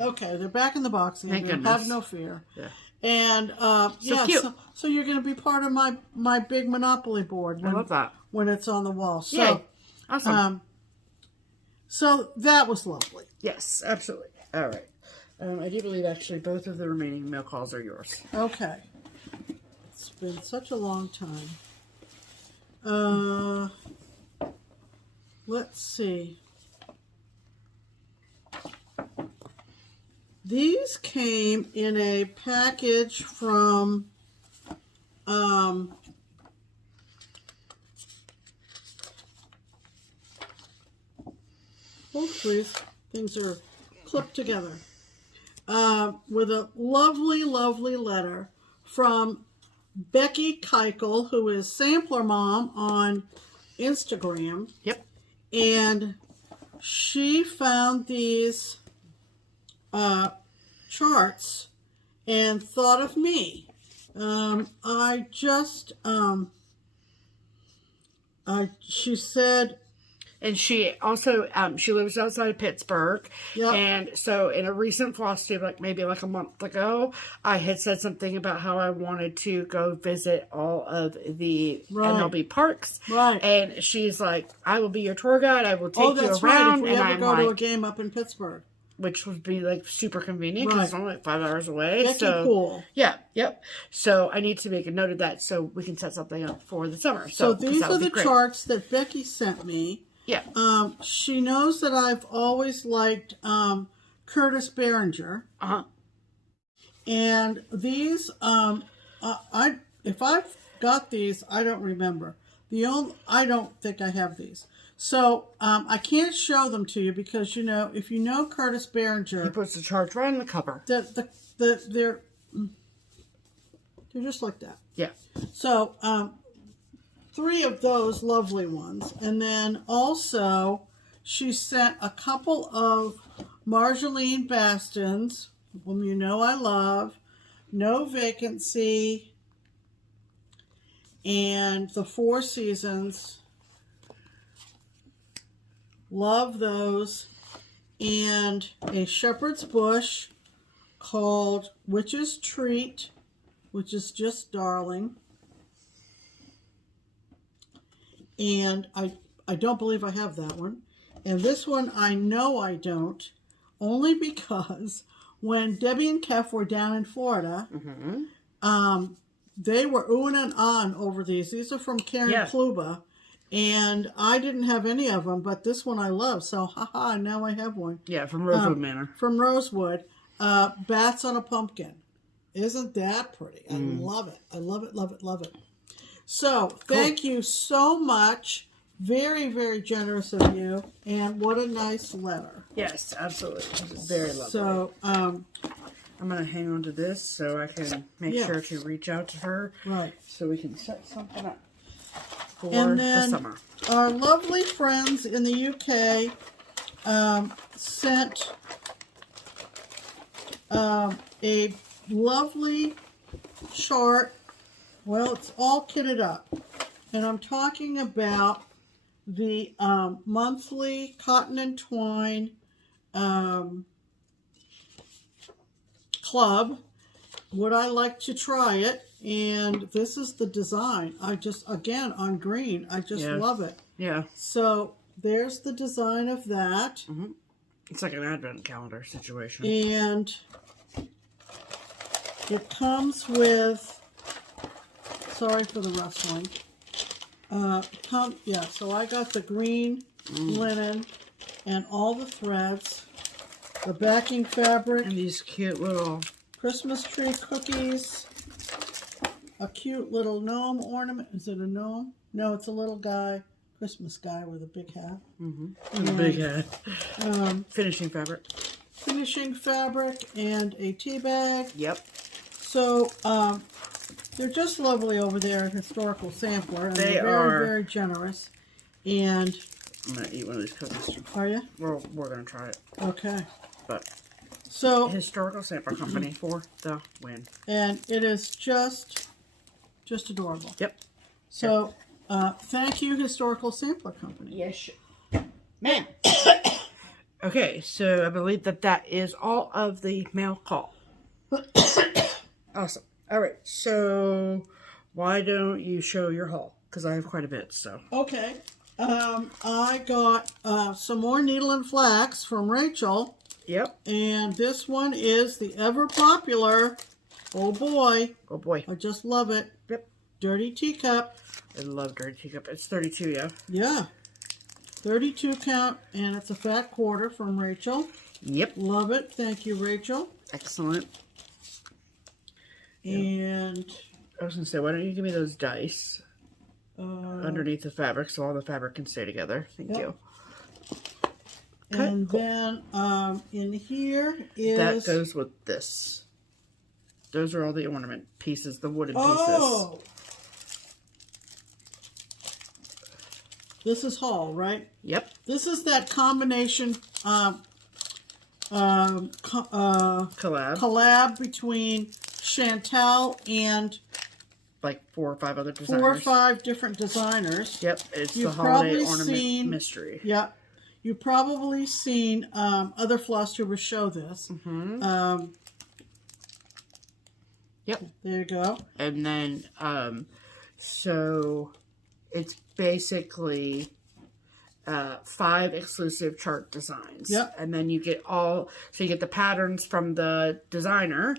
Okay, they're back in the box. Thank goodness. Have no fear. Yeah. And cute. So you're going to be part of my big Monopoly board. I love that. When it's on the wall. So, yay. Awesome. So that was lovely. Yes, absolutely. All right. I do believe actually both of the remaining mail calls are yours. Okay. It's been such a long time. Let's see. These came in a package from hopefully things are clipped together. With a lovely, lovely letter from Becky Keichel, who is Sampler Mom on Instagram. Yep. And she found these charts and thought of me. She said, and she also, she lives outside of Pittsburgh. Yep. And so in a recent FlossTube, like maybe like a month ago, I had said something about how I wanted to go visit all of the MLB parks. Right. And she's like, I will be your tour guide. I will take you around. Right. If we and ever I'm go like, to a game up in Pittsburgh. Which would be like super convenient because it's only like 5 hours away. That's so cool. Yeah, yep. So I need to make a note of that so we can set something up for the summer. So these are the charts that Becky sent me. Yeah. She knows that I've always liked Curtis Behringer. Uh-huh. And these, if I've got these, I don't remember. I don't think I have these. So I can't show them to you because, if you know Curtis Behringer, He puts the charts right in the cover. they're just like that. Yeah. So 3 of those lovely ones. And then also she sent a couple of Marjolaine Baston's, whom you know I love, No Vacancy, and the 4 Seasons. Love those. And a Shepherd's Bush called Witch's Treat, which is just darling. And I don't believe I have that one. And this one I know I don't, only because when Debbie and Kev were down in Florida, they were oohing and ahhing over these. These are from Karen Kluba. And I didn't have any of them, but this one I love. So, haha, now I have one. Yeah, from Rosewood Manor. From Rosewood. Bats on a Pumpkin. Isn't that pretty? I love it. I love it, love it, love it. So, thank you so much. Very, very generous of you. And what a nice letter. Yes, absolutely. Very lovely. So, I'm going to hang on to this so I can make sure to reach out to her. Right. So we can set something up for and then the summer. Our lovely friends in the UK sent a lovely chart. Well, it's all kitted up. And I'm talking about the monthly Cotton and Twine club. Would I like to try it? And this is the design. I just, again, on green, I just love it. Yeah. So there's the design of that. It's like an advent calendar situation. And it comes with, sorry for the rustling. So I got the green linen and all the threads, the backing fabric, And these cute little Christmas tree cookies, a cute little gnome ornament. Is it a gnome? No, it's a little guy, Christmas guy with a big hat. and a big hat. Finishing fabric. Finishing fabric and a tea bag. Yep. So they're just lovely over there at Historical Sampler. And They they're are. very, very generous. And I'm going to eat one of these cookies. are you? We're going to try it. Okay. But So, Historical Sampler Company for the win. and it is just adorable. Yep. So, thank you, Historical Sampler Company. Yes. Man. Okay, so I believe that is all of the mail call. Awesome. All right, so why don't you show your haul? Because I have quite a bit, so. Okay. I got some more needle and flax from Rachel. Yep. And this one is the ever popular, oh boy, Oh boy. I just love it. Yep. Dirty Teacup. I love Dirty Teacup. It's 32, yeah? Yeah. 32 count, and it's a fat quarter from Rachel. Yep. Love it. Thank you, Rachel. Excellent. And I was going to say, why don't you give me those dice underneath the fabric so all the fabric can stay together? Thank you. Okay, and cool. then in here is... That goes with this. Those are all the ornament pieces, the wooden Oh! This is Hall, right? Yep. This is that combination collab between Chantel and Like 4 or 5 other designers. 4 or 5 different designers. Yep, it's You've the holiday probably ornament seen- mystery. Yeah. You've probably seen other FlossTubers show this. Yep. There you go. And then, so it's basically 5 exclusive chart designs. Yep. And then you get so you get the patterns from the designer.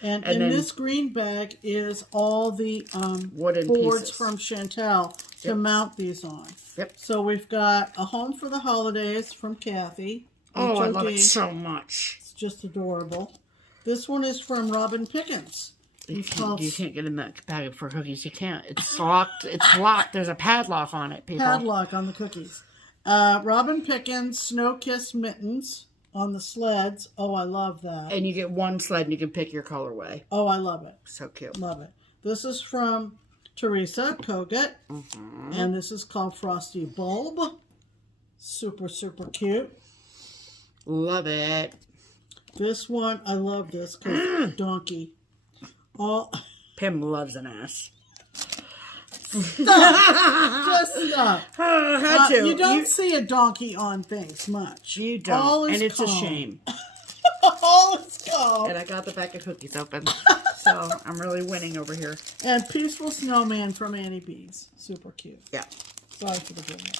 And And in then- this green bag is all the Wooden boards pieces. from Chantel to mount these on. Yep. So we've got a Home for the Holidays from Kathy. Oh, I love HOD. it so much. It's just adorable. This one is from Robin Pickens. You can't get in that bag for cookies. You can't. It's locked. It's locked. There's a padlock on it, people. Padlock on the cookies. Robin Pickens Snow Kiss Mittens on the sleds. Oh, I love that. And you get one sled and you can pick your colorway. Oh, I love it. So cute. Love it. This is from Teresa Kogut. And this is called Frosty Bulb. Super, super cute. Love it. This one, I love this because donkey. All Pim loves an ass. just stop. Had to. You don't see a donkey on things much. You don't. All is And it's calm. a shame. All is calm. And I got the pack of cookies open. So I'm really winning over here. And Peaceful Snowman from Annie B's. Super cute. Yeah. Sorry for the goodness.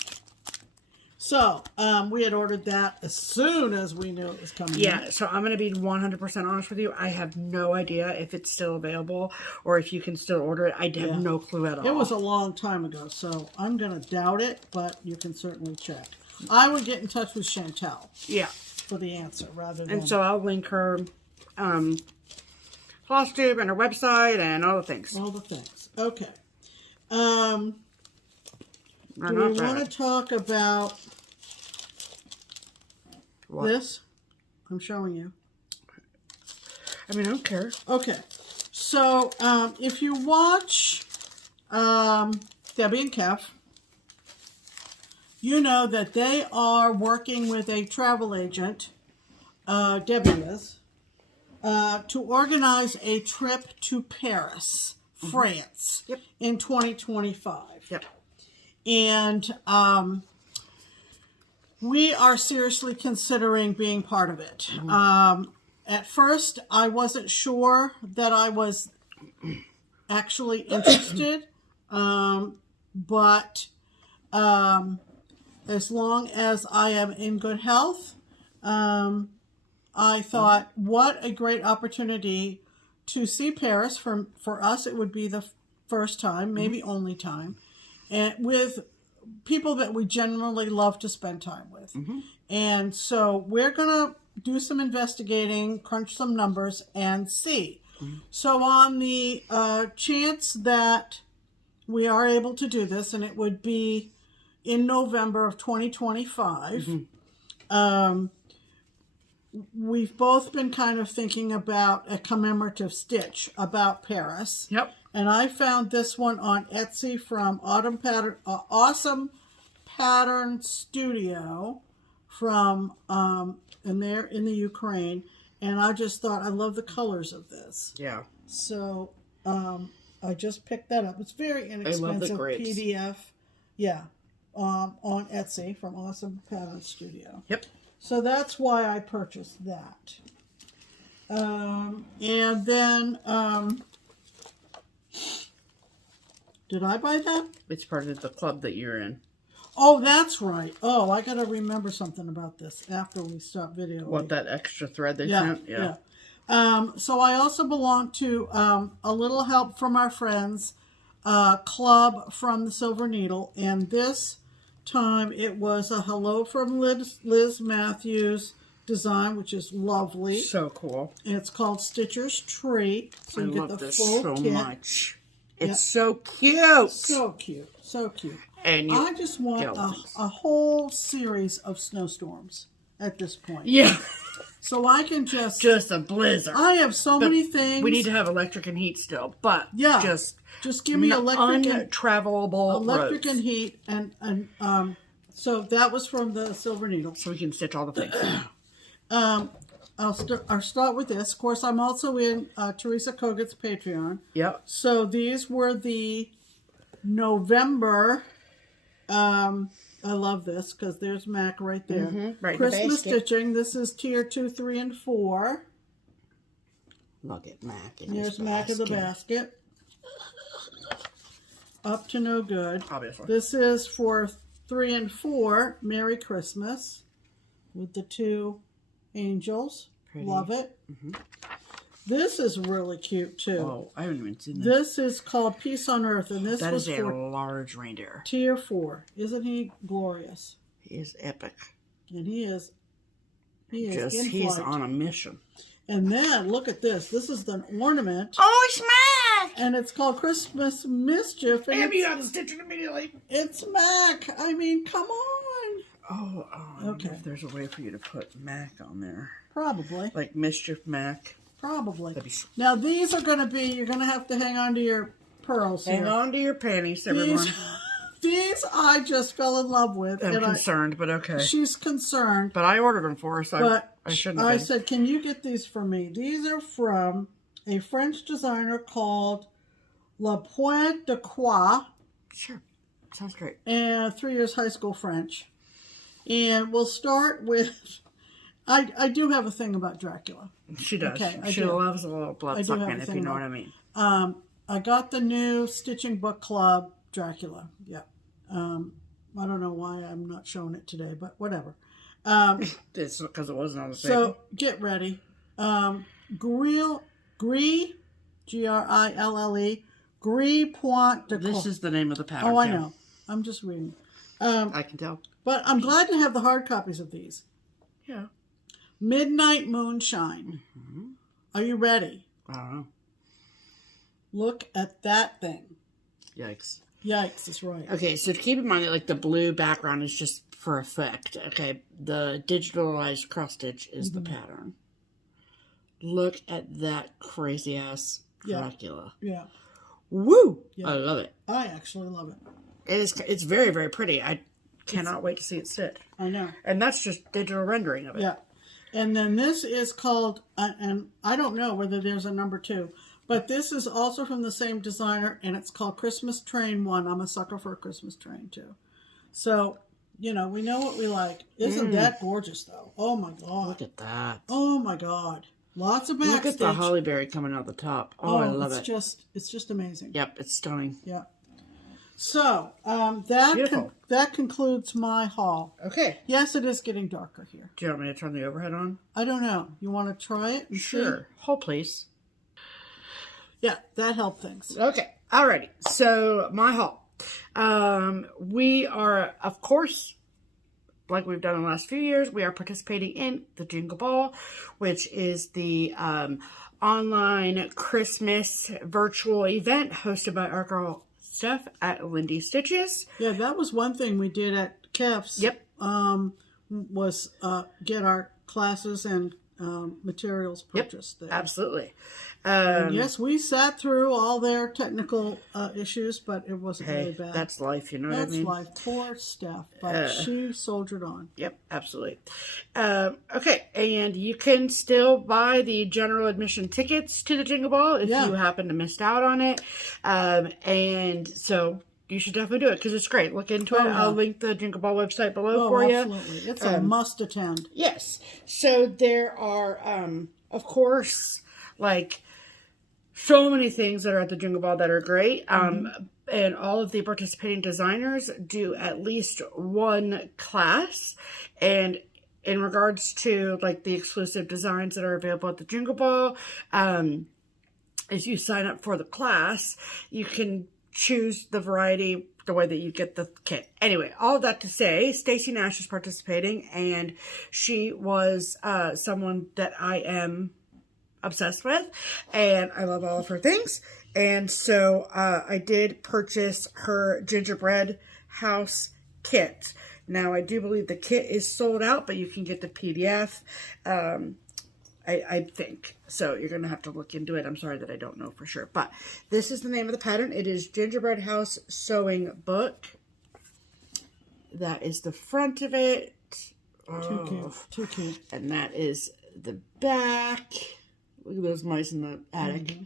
So, we had ordered that as soon as we knew it was coming. Yeah, so I'm going to be 100% honest with you. I have no idea if it's still available or if you can still order it. I have no clue at all. It was a long time ago, so I'm going to doubt it, but you can certainly check. I would get in touch with Chantel Yeah. for the answer rather than... And so I'll link her FlossTube and her website and all the things. all the things. Okay. I'm Do not we want bad. to talk about What? this? I'm showing you. I mean, I don't care. Okay. So, if you watch Debbie and Kev, you know that they are working with a travel agent, Debbie is, to organize a trip to Paris, France, Yep. in 2025. Yep. And we are seriously considering being part of it. At first, I wasn't sure that I was actually interested, but as long as I am in good health. I thought, what a great opportunity to see Paris. For us, it would be the first time, maybe only time, and with people that we generally love to spend time with. And so we're going to do some investigating, crunch some numbers, and see. So on the chance that we are able to do this, and it would be in November of 2025, we've both been kind of thinking about a commemorative stitch about Paris. Yep. And I found this one on Etsy from Awesome Pattern Studio from, and they're in the Ukraine. And I just thought, I love the colors of this. Yeah. So I just picked that up. It's very inexpensive. I love the grapes. PDF. Yeah. On Etsy from Awesome Pattern Studio. Yep. So that's why I purchased that. And then, did I buy that? It's part of the club that you're in. Oh, that's right. Oh, I got to remember something about this after we stop videoing. What, that extra thread they sent? Yeah. So I also belong to A Little Help from Our Friends club from the Silver Needle. And this time it was a Hello from Liz Matthews design, which is lovely. So cool. And it's called Stitcher's Treat. So you get the this full so kit. much. It's so cute. So cute. So cute. And I just want a whole series of snowstorms at this point. Yeah. So I can just a blizzard. I have so many things. We need to have electric and heat still, but yeah, just give me electric untravelable roads. and heat and so that was from the Silver Needle. So we can stitch all the things. I'll start with this. Of course, I'm also in Teresa Kogut's Patreon. Yep. So these were the November. I love this because there's Mac right there. Right. Christmas stitching. This is tier 2, 3, and 4. Look at Mac. There's Mac in the basket. Up to no good. Obviously. This is for 3 and 4. Merry Christmas with the 2 angels. Pretty. Love it. This is really cute too. Oh, I haven't even seen This this. is called Peace on Earth, and this was a for large reindeer. tier 4. Isn't he glorious? He is epic. And he is in He's flight. on a mission. And then look at this. This is the ornament. Oh, it's Mac! And it's called Christmas Mischief. And you got to stitch it immediately. it's Mac. I mean, come on. Oh, I wonder Okay. if there's a way for you to put Mac on there. Probably. Like Mischief Mac. Probably. That'd be... Now these are going to be, you're going to have to hang on to your pearls Hang here. on to your panties, everyone. These I just fell in love with. I'm concerned, but okay. She's concerned. But I ordered them for her, so But I shouldn't have been. said, can you get these for me? These are from a French designer called La Pointe de Croix. Sure. Sounds great. And 3 years high school French. And we'll start with, I do have a thing about Dracula. She does. Okay, she loves a little blood sucking, if you know what I mean. I got the new Stitching Book Club Dracula. Yeah. I don't know why I'm not showing it today, but whatever. It's because it wasn't on the So table. get ready. Grille, Gris, Grille, Gris Pointe de Croix. This is the name of the pattern. Oh, I know. I'm just reading. I can tell. But I'm glad to have the hard copies of these. Yeah. Midnight Moonshine. Are you ready? I don't know. Look at that thing. Yikes. Yikes, that's right. Okay, so to keep in mind that like the blue background is just for effect. Okay, the digitalized cross stitch is the pattern. Look at that crazy ass Dracula. Yeah. Woo! Yeah. I love it. I actually love it. It's very, very pretty. I cannot wait to see it stitch. I know. And that's just digital rendering of it. Yeah. And then this is called, and I don't know whether there's a number 2, but this is also from the same designer, and it's called Christmas Train 1. I'm a sucker for a Christmas train, too. So, you know, we know what we like. Isn't that gorgeous, though? Oh, my God. Look at that. Oh, my God. Lots of backstitch. Look at the holly berry coming out the top. Oh, I love it. It's just amazing. Yep, it's stunning. Yeah. So, Beautiful. that concludes my haul. Okay. Yes, it is getting darker here. Do you want me to turn the overhead on? I don't know. You want to try it and see? Hold, please. Yeah, that helped things. Okay. Alrighty. So, my haul. We are, of course, like we've done in the last few years, we are participating in the Jingle Ball, which is the online Christmas virtual event hosted by our girl Steph at Lindy Stitches. Yeah, that was one thing we did at Kef's. Yep. Was get our classes and materials purchased there. Absolutely. And yes, we sat through all their technical issues, but it wasn't really bad. That's life, you know what I mean? That's life. Poor Steph, but she soldiered on. Yep, absolutely. Okay, and you can still buy the general admission tickets to the Jingle Ball if you happen to miss out on it. And so you should definitely do it because it's great. Look into it. I'll link the Jingle Ball website below for you. Absolutely. It's a must attend. Yes. So there are, of course, like so many things that are at the Jingle Ball that are great. And all of the participating designers do at least one class. And in regards to like the exclusive designs that are available at the Jingle Ball, if you sign up for the class, you can choose the variety the way that you get the kit. Anyway, all of that to say, Stacey Nash is participating, and she was someone that I am obsessed with, and I love all of her things. And so I did purchase her gingerbread house kit. Now, I do believe the kit is sold out, but you can get the PDF. I think. So you're going to have to look into it. I'm sorry that I don't know for sure. But this is the name of the pattern. It is Gingerbread House Sewing Book. That is the front of it. Too cute. Too cute. And that is the back. Look at those mice in the attic.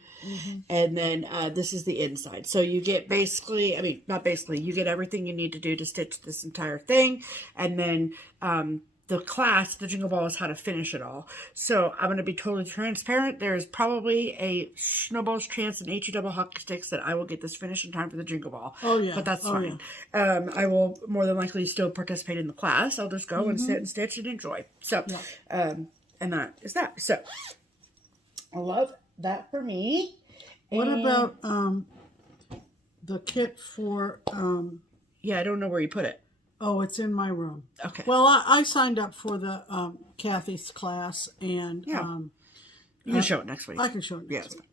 And then this is the inside. So you get basically, I mean, not basically, you get everything you need to do to stitch this entire thing. And then the class, the Jingle Ball, is how to finish it all. So I'm going to be totally transparent. There's probably a snowball's chance in HE double hockey sticks that I will get this finished in time for the Jingle Ball. Oh, yeah. But that's fine. Yeah. I will more than likely still participate in the class. I'll just go and sit and stitch and enjoy. So, and that is that. So, I love that for me. What about the kit for... yeah, I don't know where you put it. Oh, it's in my room. Okay. Well, I signed up for the Kathy's class, and you can show it next week. I can show it next week.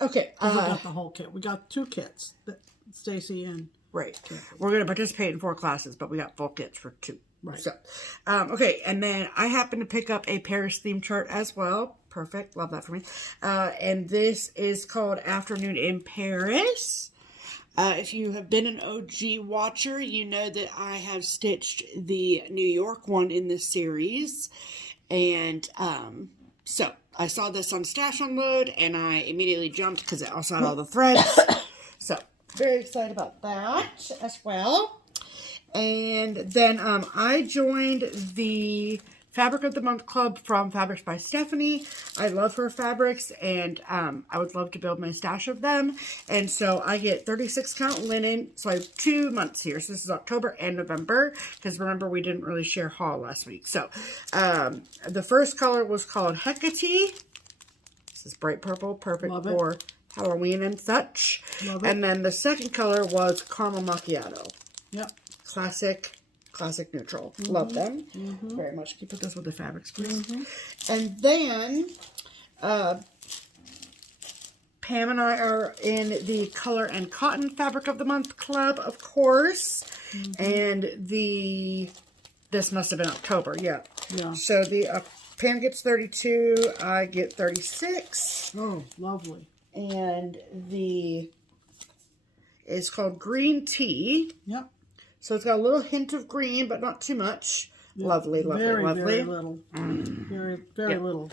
Okay. We got the whole kit. We got 2 kits, Stacy and right. We're going to participate in 4 classes, but we got full kits for 2. Right. So, okay, and then I happen to pick up a Paris theme chart as well. Perfect. Love that for me. And this is called Afternoon in Paris. If you have been an OG watcher, you know that I have stitched the New York one in this series. And so I saw this on Stash Unload, and I immediately jumped because it also had all the threads. So very excited about that as well. And then I joined the Fabric of the Month Club from Fabrics by Stephanie. I love her fabrics, and I would love to build my stash of them. And so I get 36 count linen. So I have 2 months here. So this is October and November, because remember we didn't really share haul last week. So the first color was called Hecate. This is bright purple, perfect for Halloween and such. Love it. And then the second color was Caramel Macchiato. Yep. Classic neutral. Love them very much. Can you put this with the fabrics, please? And then Pam and I are in the Color and Cotton Fabric of the Month Club, of course. And this must have been October, yeah. So the Pam gets 32, I get 36. Oh, lovely. And it's called Green Tea. Yep. So it's got a little hint of green, but not too much. Yep. Lovely, lovely. Very little. Very little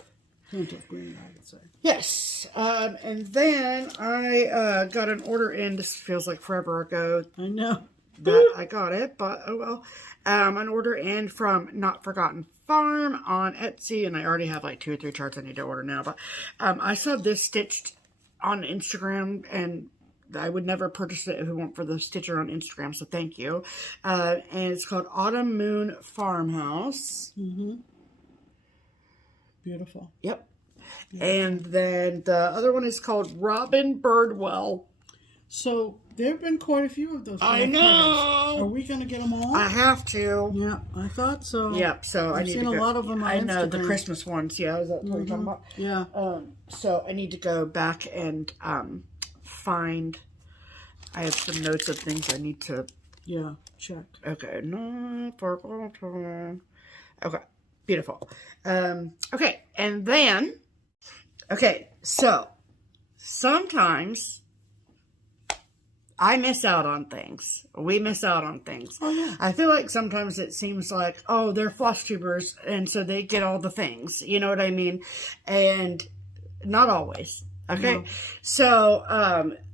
hint of green, I would say. Yes. And then I got an order in. This feels like forever ago. I know. That I got it, but oh well. An order in from Not Forgotten Farm on Etsy, and I already have like 2 or 3 charts I need to order now. But I saw this stitched on Instagram, and I would never purchase it if it weren't for the stitcher on Instagram, so thank you. And it's called Autumn Moon Farmhouse. Mm-hmm. Beautiful. Yep. And then the other one is called Robin Birdwell. So there have been quite a few of those. I know. Are we going to get them all? I have to. Yeah, I thought so. Yep. So I've seen a lot of them on I know Instagram. the Christmas ones. Yeah, is that what you're talking about? Yeah. So I need to go back and find. I have some notes of things I need to. Yeah. Check. Okay. Not forgotten. Okay. Beautiful. Okay, and then. Okay, so sometimes I miss out on things. We miss out on things. Oh, yeah. I feel like sometimes it seems like, oh, they're FlossTubers, and so they get all the things. You know what I mean? And not always. Okay? No. So,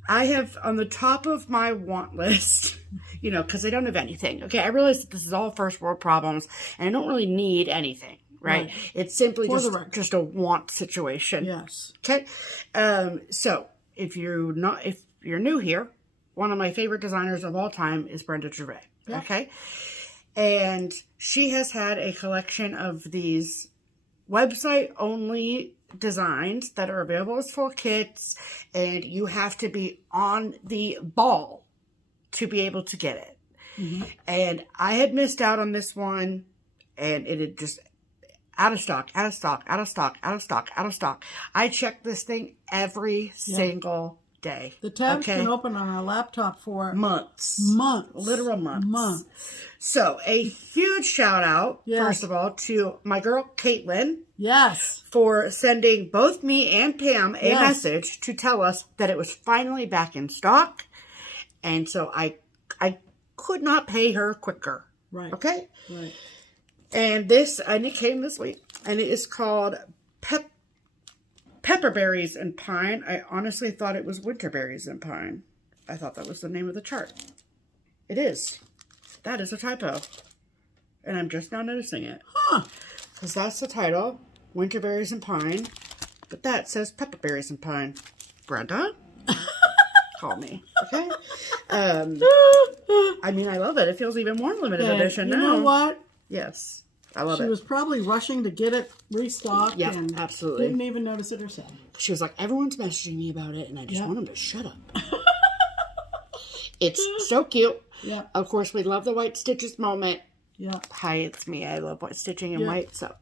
I have on the top of my want list, you know, because I don't have anything. Okay, I realize that this is all first world problems, and I don't really need anything. Right? It's simply just a want situation. Yes. Okay. So if you're new here, one of my favorite designers of all time is Brenda Gervais. Yep. Okay. And she has had a collection of these website only designs that are available as full kits, and you have to be on the ball to be able to get it. Mm-hmm. And I had missed out on this one, and it had just out of stock, out of stock, out of stock, out of stock, out of stock. I check this thing every single day. The tab's been open on our laptop for months. Literal months. So a huge shout out, first of all, to my girl Caitlin. Yes. For sending both me and Pam a message to tell us that it was finally back in stock. And so I could not pay her quicker. Right. Okay? Right. And it came this week, and it is called Pepperberries and Pine. I honestly thought it was Winterberries and Pine. I thought that was the name of the chart. It is. That is a typo. And I'm just now noticing it. Huh. Because that's the title, Winterberries and Pine. But that says Pepperberries and Pine. Brenda? Call me. Okay? I mean, I love it. It feels even more limited edition now. You know what? Yes. I love it. She was probably rushing to get it restocked. Yeah, and absolutely. Didn't even notice it herself. She was like, everyone's messaging me about it, and I just want them to shut up. It's so cute. Yeah. Of course, we love the white stitches moment. Yeah. Hi, it's me. I love white stitching and white. So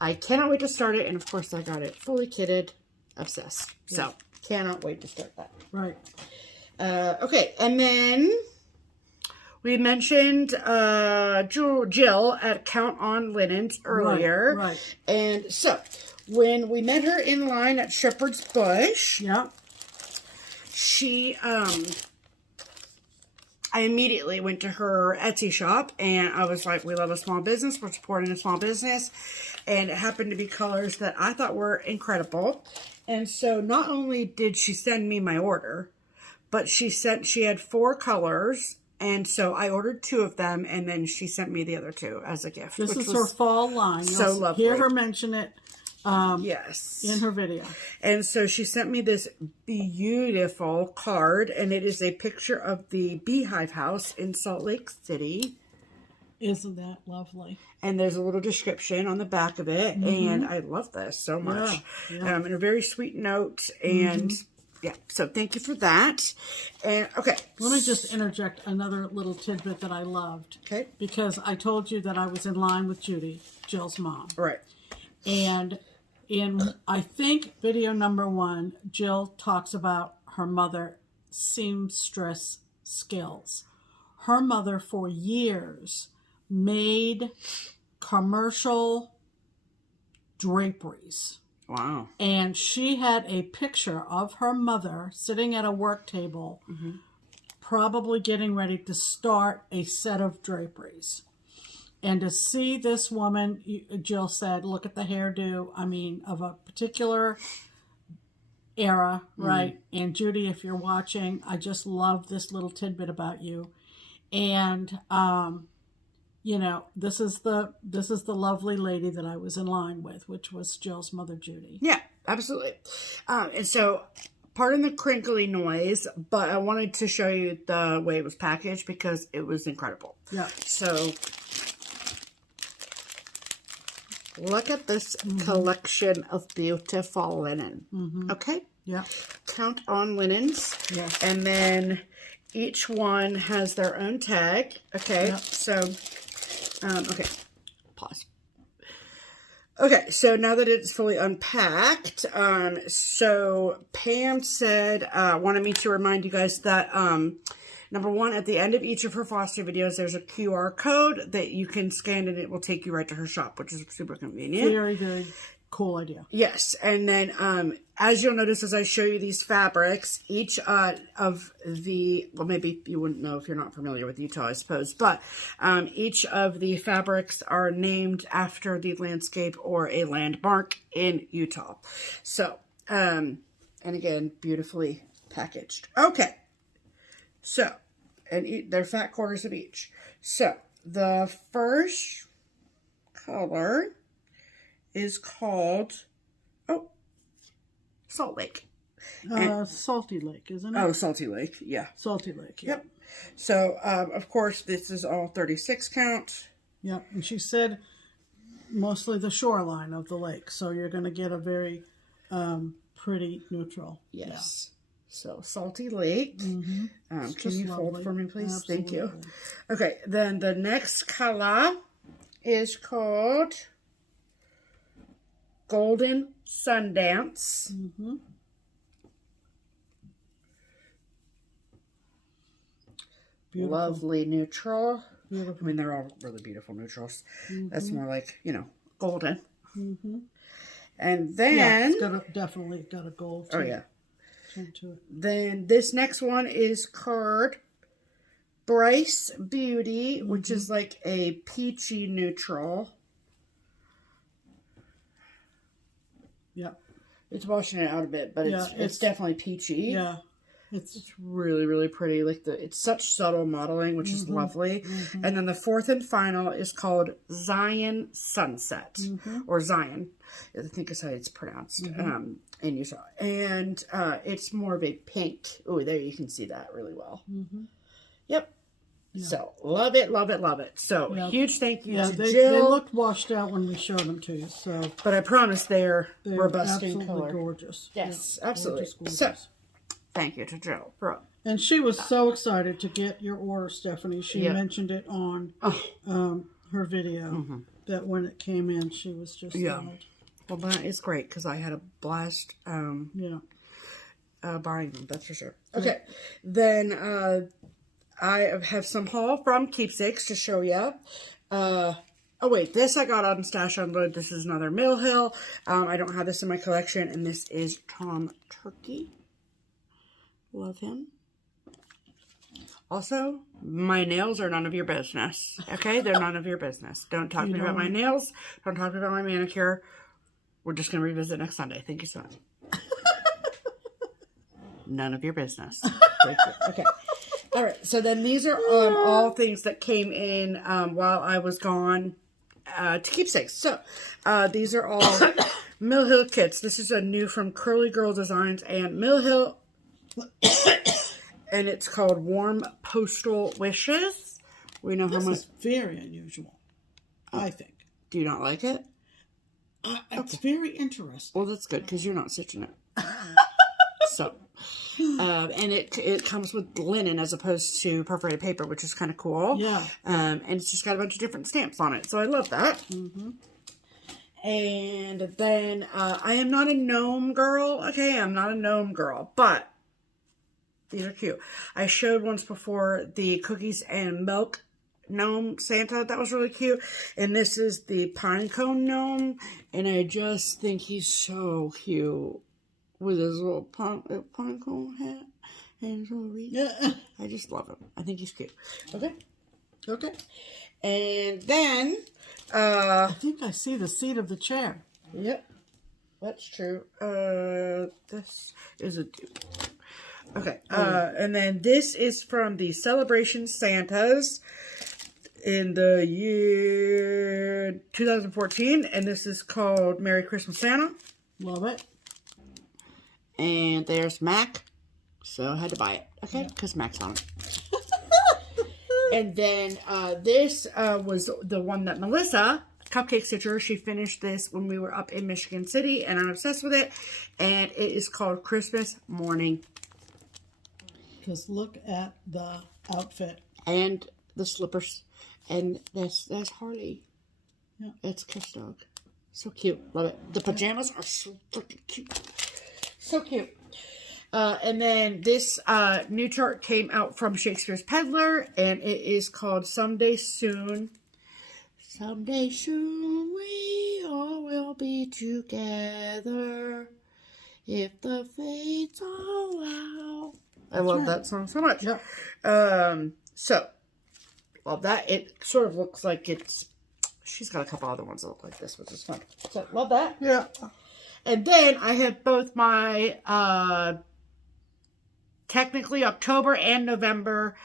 I cannot wait to start it. And of course, I got it fully kitted. Obsessed. Yeah. So cannot wait to start that. Right. Okay. And then we mentioned Jill at Count on Linens earlier. Right. And so when we met her in line at Shepherd's Bush, she, I immediately went to her Etsy shop, and I was like, we love a small business. We're supporting a small business. And it happened to be colors that I thought were incredible. And so not only did she send me my order, but she had 4 colors. And so I ordered 2 of them, and then she sent me the other 2 as a gift. This is her fall line. So lovely. Hear her mention it. Yes. In her video. And so she sent me this beautiful card, and it is a picture of the Beehive House in Salt Lake City. Isn't that lovely? And there's a little description on the back of it, and I love this so much. Yeah. And a very sweet note, and so thank you for that. And okay. Let me just interject another little tidbit that I loved. Okay. Because I told you that I was in line with Judy, Jill's mom. Right. And in, I think, video number 1, Jill talks about her mother seamstress skills. Her mother, for years, made commercial draperies. Wow. And she had a picture of her mother sitting at a work table, probably getting ready to start a set of draperies. And to see this woman, Jill said, look at the hairdo, I mean, of a particular era, right? And Judy, if you're watching, I just love this little tidbit about you. And, you know, this is the lovely lady that I was in line with, which was Jill's mother, Judy. Yeah, absolutely. And so pardon the crinkly noise, but I wanted to show you the way it was packaged because it was incredible. Yeah. So, look at this collection of beautiful linen. Okay? Yeah. Count on linens. Yes. And then each one has their own tag. Okay? Yep. So, okay. Pause. Okay, so now that it's fully unpacked, so Pam said, wanted me to remind you guys that, number one, at the end of each of her FlossTuber videos, there's a QR code that you can scan and it will take you right to her shop, which is super convenient. Very, very cool idea. Yes, and then as you'll notice as I show you these fabrics, each of the, well, maybe you wouldn't know if you're not familiar with Utah, I suppose, but each of the fabrics are named after the landscape or a landmark in Utah. So, and again, beautifully packaged. Okay, so, and they're fat quarters of each. So, the first color is called, Salt Lake. Salty Lake, isn't it? Oh, Salty Lake, yeah. Salty Lake, yeah. Yep. So, of course, this is all 36 count. Yep, and she said mostly the shoreline of the lake, so you're going to get a very pretty neutral. Yes. So, Salty Lake. Mm-hmm. Can you fold for me, please? Absolutely. Thank you. Okay, then the next color is called Golden Sundance. Mm-hmm. Beautiful. Lovely neutral. Beautiful. I mean, they're all really beautiful neutrals. Mm-hmm. That's more like, you know, golden. Mm-hmm. And then... Yeah, it's definitely got a gold Oh, yeah. to it. Then this next one is called Bryce Beauty, which is like a peachy neutral. Yep. It's washing it out a bit, but it's definitely peachy. Yeah. It's really, really pretty. Like it's such subtle modeling, which is lovely. And then the fourth and final is called Zion Sunset, or Zion, I think is how it's pronounced in Utah. And it's more of a pink. Oh, there you can see that really well. Yep. Yeah. So love it, love it, love it. So huge thank you to Jill. They looked washed out when we showed them to you. So, but I promise they're robust in absolutely color. Gorgeous. Yes, Yeah, absolutely. gorgeous. So thank you to Jill. And she was so excited to get your order, Stephanie. She mentioned it on her video that when it came in, she was just thrilled. Well, that is great because I had a blast buying them, that's for sure. Okay, then I have some haul from Keepsakes to show you. Oh wait, this I got on Stash Unload. This is another Mill Hill. I don't have this in my collection, and this is Tom Turkey. Love him. Also, my nails are none of your business. Okay? They're none of your business. Don't talk to me about my nails. Don't talk to me about my manicure. We're just going to revisit next Sunday. Thank you so much. None of your business. Thank you. Okay. All right. So then these are all things that came in while I was gone to Keepsakes. So these are all Mill Hill kits. This is a new from Curly Girl Designs and Mill Hill. And it's called Warm Postal Wishes. We know how much. It's very unusual, I think. Do you not like it? It's very interesting. Well, that's good because you're not stitching it. So, and it comes with linen as opposed to perforated paper, which is kind of cool. Yeah. And it's just got a bunch of different stamps on it. So I love that. And then I am not a gnome girl. Okay, I'm not a gnome girl, but these are cute. I showed once before the cookies and milk gnome Santa. That was really cute. And this is the pine cone gnome. And I just think he's so cute with his little pine cone hat and his little wreath. Yeah. I just love him. I think he's cute. Okay. Okay. And then I think I see the seat of the chair. Yep. That's true. This is a dupe. Okay. And then this is from the Celebration Santas in the year 2014. And this is called Merry Christmas Santa. Love it. And there's Mac. So I had to buy it. Okay, because Mac's on it. And then this was the one that Melissa, Cupcake Stitcher, she finished this when we were up in Michigan City, and I'm obsessed with it. And it is called Christmas Morning. Just look at the outfit. And the slippers. And that's Harley. Yeah. It's Kiss Dog. So cute. Love it. The pajamas are so freaking cute. So cute. And then this new chart came out from Shakespeare's Peddler, and it is called Someday Soon. Someday soon we all will be together if the fates allow. I love that song so much. Yeah. So, love that. It sort of looks like it's... She's got a couple other ones that look like this, which is fun. So, love that. Yeah. And then I have both my... technically October and November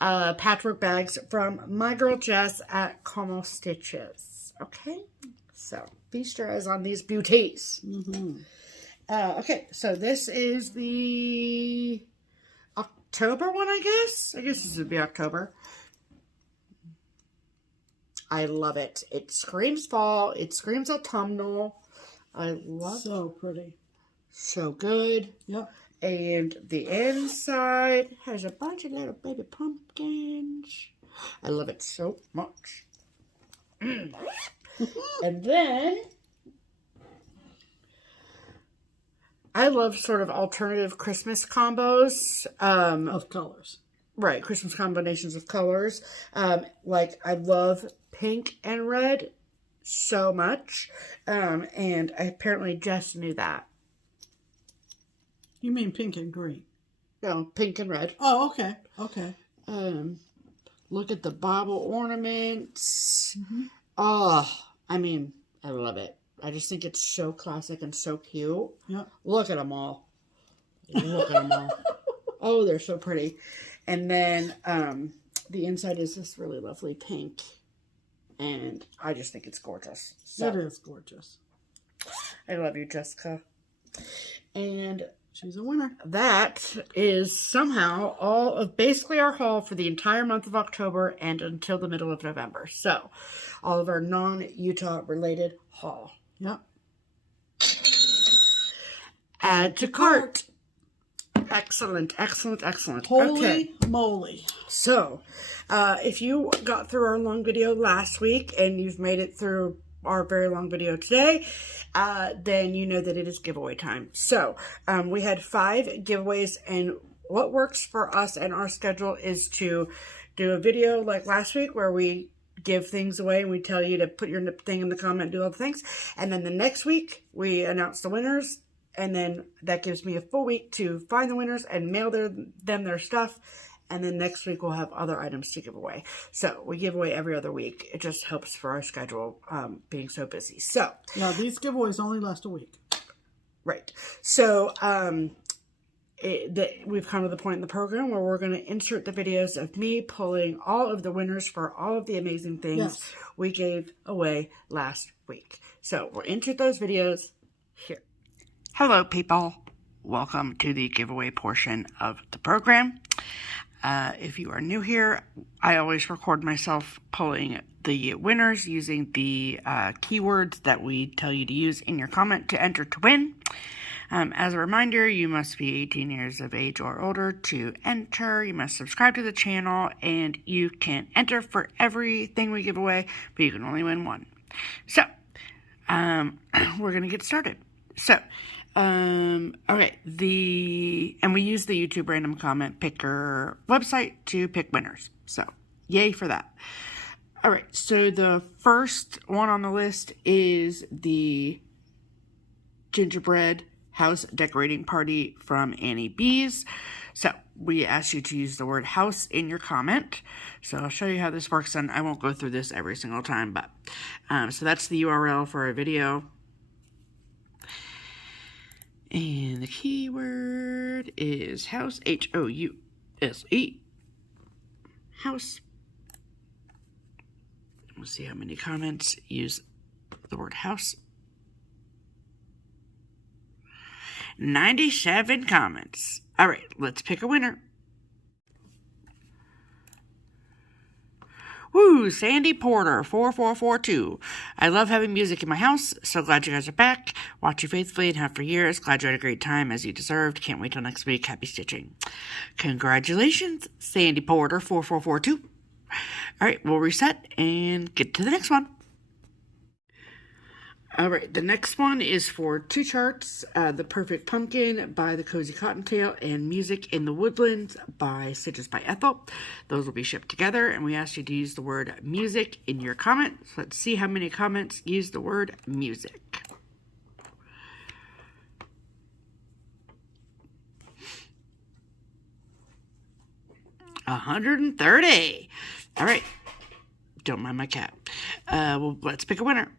patchwork bags from my girl Jess at Como Stitches. Okay, so feast your eyes on these beauties. Okay, so this is the October one, I guess. I guess this would be October. I love it. It screams fall. It screams autumnal. I love it. So pretty. So good. Yep. And the inside has a bunch of little baby pumpkins. I love it so much. And then I love sort of alternative Christmas combos. Of colors. Right, Christmas combinations of colors. Like I love pink and red so much. And I apparently just knew that. You mean pink and green? No, pink and red. Oh, okay. Okay. Look at the bauble ornaments. Oh, I mean, I love it. I just think it's so classic and so cute. Yeah. Look at them all. Look at them all. Oh, they're so pretty. And then the inside is this really lovely pink. And I just think it's gorgeous. So, it is gorgeous. I love you, Jessica. And she's a winner. that is somehow all of basically our haul for the entire month of October and until the middle of November. So, all of our non-Utah related haul. Yep. Add to cart. Excellent, excellent, excellent. Holy moly. So, if you got through our long video last week and you've made it through our very long video today, then you know that it is giveaway time. So, we had 5 giveaways, and what works for us and our schedule is to do a video like last week where we give things away and we tell you to put your thing in the comment, do all the things. And then the next week, we announce the winners, and then that gives me a full week to find the winners and mail them their stuff. And then next week we'll have other items to give away. So we give away every other week. It just helps for our schedule being so busy. So now these giveaways only last a week. Right. So we've come to the point in the program where we're going to insert the videos of me pulling all of the winners for all of the amazing things we gave away last week. So we'll insert those videos here. Hello, people. Welcome to the giveaway portion of the program. If you are new here, I always record myself pulling the winners using the keywords that we tell you to use in your comment to enter to win. As a reminder, you must be 18 years of age or older to enter. You must subscribe to the channel, and you can enter for everything we give away, but you can only win one. So, we're going to get started. So, okay, and we use the YouTube random comment picker website to pick winners. So, yay for that. All right, so the first one on the list is the gingerbread house decorating party from Annie B's. So, we ask you to use the word house in your comment. So, I'll show you how this works, and I won't go through this every single time, but, so that's the URL for our video. And the keyword is house, House. House. We'll see how many comments use the word house. 97 comments. All right, let's pick a winner. Woo, Sandy Porter, 4442. I love having music in my house. So glad you guys are back. Watch you faithfully and have for years. Glad you had a great time as you deserved. Can't wait till next week. Happy stitching. Congratulations, Sandy Porter, 4442. All right, we'll reset and get to the next one. All right, the next one is for 2 charts, The Perfect Pumpkin by the Cozy Cottontail and Music in the Woodlands by Stitches by Ethel. Those will be shipped together, and we asked you to use the word music in your comment. So let's see how many comments use the word music. $130. All right, don't mind my cat. Well, let's pick a winner.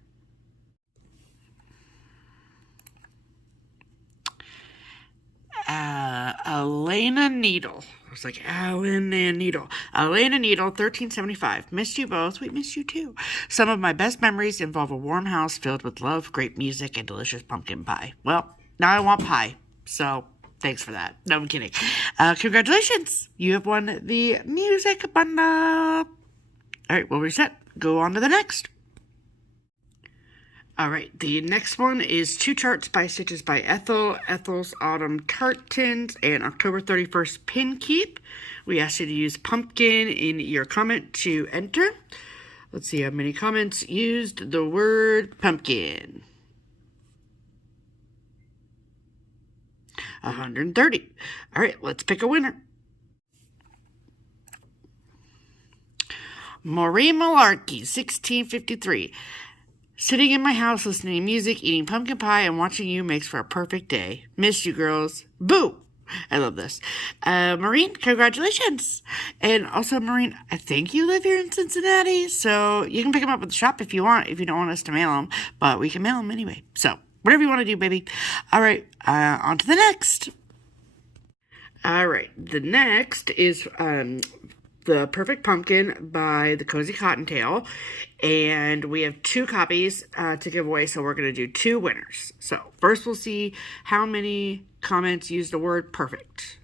Elena Needle. I was like, Elena Needle. Elena Needle, 1375. Missed you both. We missed you too. Some of my best memories involve a warm house filled with love, great music, and delicious pumpkin pie. Well, now I want pie. So, thanks for that. No, I'm kidding. Congratulations. You have won the music bundle. All right, we'll reset. Go on to the next. All right, the next one is 2 charts by Stitches by Ethel, Ethel's Autumn Tartans, and October 31st Pin Keep. We asked you to use pumpkin in your comment to enter. Let's see how many comments used the word pumpkin. 130. All right, let's pick a winner. Maureen Malarkey, 1653. Sitting in my house listening to music, eating pumpkin pie, and watching you makes for a perfect day. Missed you, girls. Boo! I love this. Maureen, congratulations. And also, Maureen, I think you live here in Cincinnati, so you can pick them up at the shop if you want, if you don't want us to mail them. But we can mail them anyway. So, whatever you want to do, baby. All right, on to the next. All right, the next is The Perfect Pumpkin by the Cozy Cottontail. And we have 2 copies to give away, so we're going to do 2 winners. So first we'll see how many comments use the word perfect.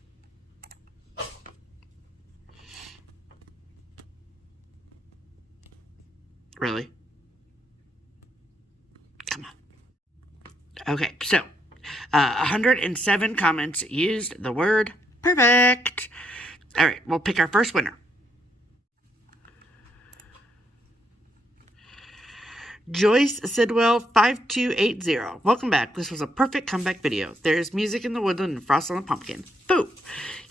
Really? Come on. Okay, so 107 comments used the word perfect. All right, we'll pick our first winner. Joyce Sidwell 5280. Welcome back. This was a perfect comeback video. There's music in the woodland and frost on the pumpkin. Boo!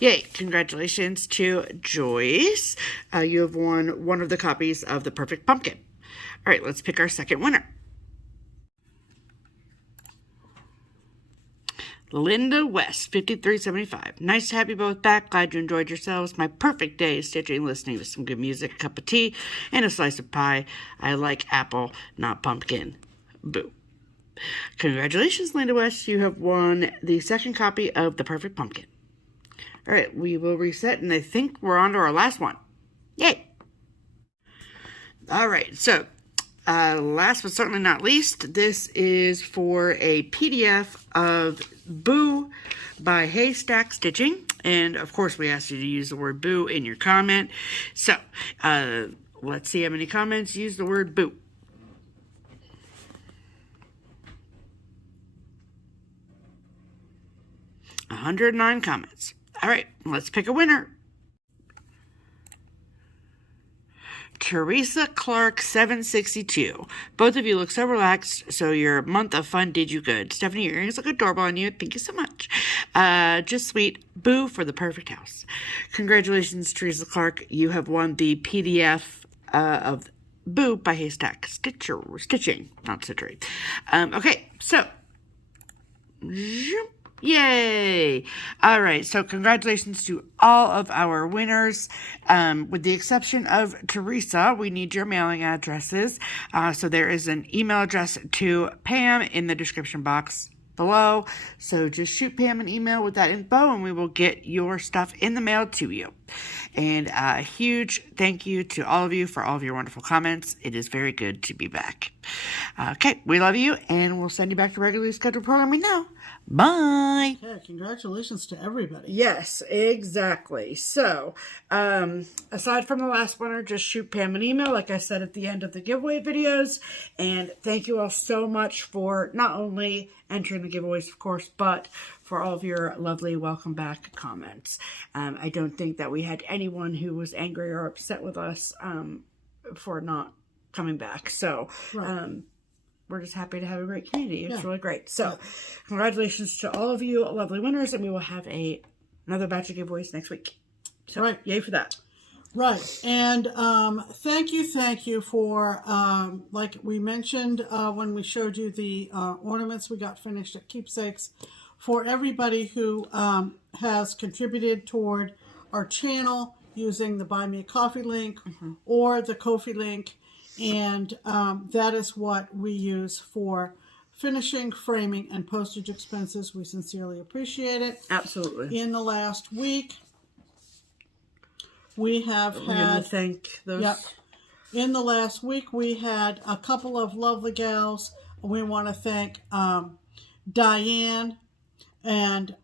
Yay! Congratulations to Joyce. You have won one of the copies of The Perfect Pumpkin. All right, let's pick our second winner. Linda West, 5375. Nice to have you both back. Glad you enjoyed yourselves. My perfect day is stitching, listening to some good music, a cup of tea, and a slice of pie. I like apple, not pumpkin. Boo. Congratulations, Linda West. You have won the second copy of The Perfect Pumpkin. All right, we will reset, and I think we're on to our last one. Yay. All right, so last but certainly not least, this is for a PDF of Boo by Haystack Stitching. And of course, we asked you to use the word boo in your comment. So let's see how many comments use the word boo. $109 comments. All right, let's pick a winner. Teresa Clark 762. Both of you look so relaxed, so your month of fun did you good. Stephanie, your earrings look adorable on you. Thank you so much. Just sweet. Boo for the perfect house. Congratulations, Teresa Clark. You have won the PDF of Boo by Haystack Stitching, not Stitchery. Okay, so yay! All right, so congratulations to all of our winners. With the exception of Teresa, we need your mailing addresses. So there is an email address to Pam in the description box below. So just shoot Pam an email with that info and we will get your stuff in the mail to you. And a huge thank you to all of you for all of your wonderful comments. It is very good to be back. Okay, we love you and we'll send you back to regularly scheduled programming now. Bye. Okay, congratulations to everybody. Yes, exactly. So, aside from the last winner, just shoot Pam an email, like I said at the end of the giveaway videos. And thank you all so much for not only entering the giveaways, of course, but for all of your lovely welcome back comments. I don't think that we had anyone who was angry or upset with us for not coming back. So, Right. we're just happy to have a great community. It's really great. So, congratulations to all of you lovely winners, and we will have another batch of giveaways next week. So, Right. Yay for that. Right. And thank you for, like we mentioned when we showed you the ornaments we got finished at Keepsakes, for everybody who has contributed toward our channel using the Buy Me a Coffee link or the Ko-fi link. And that is what we use for finishing, framing, and postage expenses. We sincerely appreciate it. Absolutely. In the last week, we have We're going to had... thank those. Yep. In the last week, we had a couple of lovely gals. We want to thank Diane and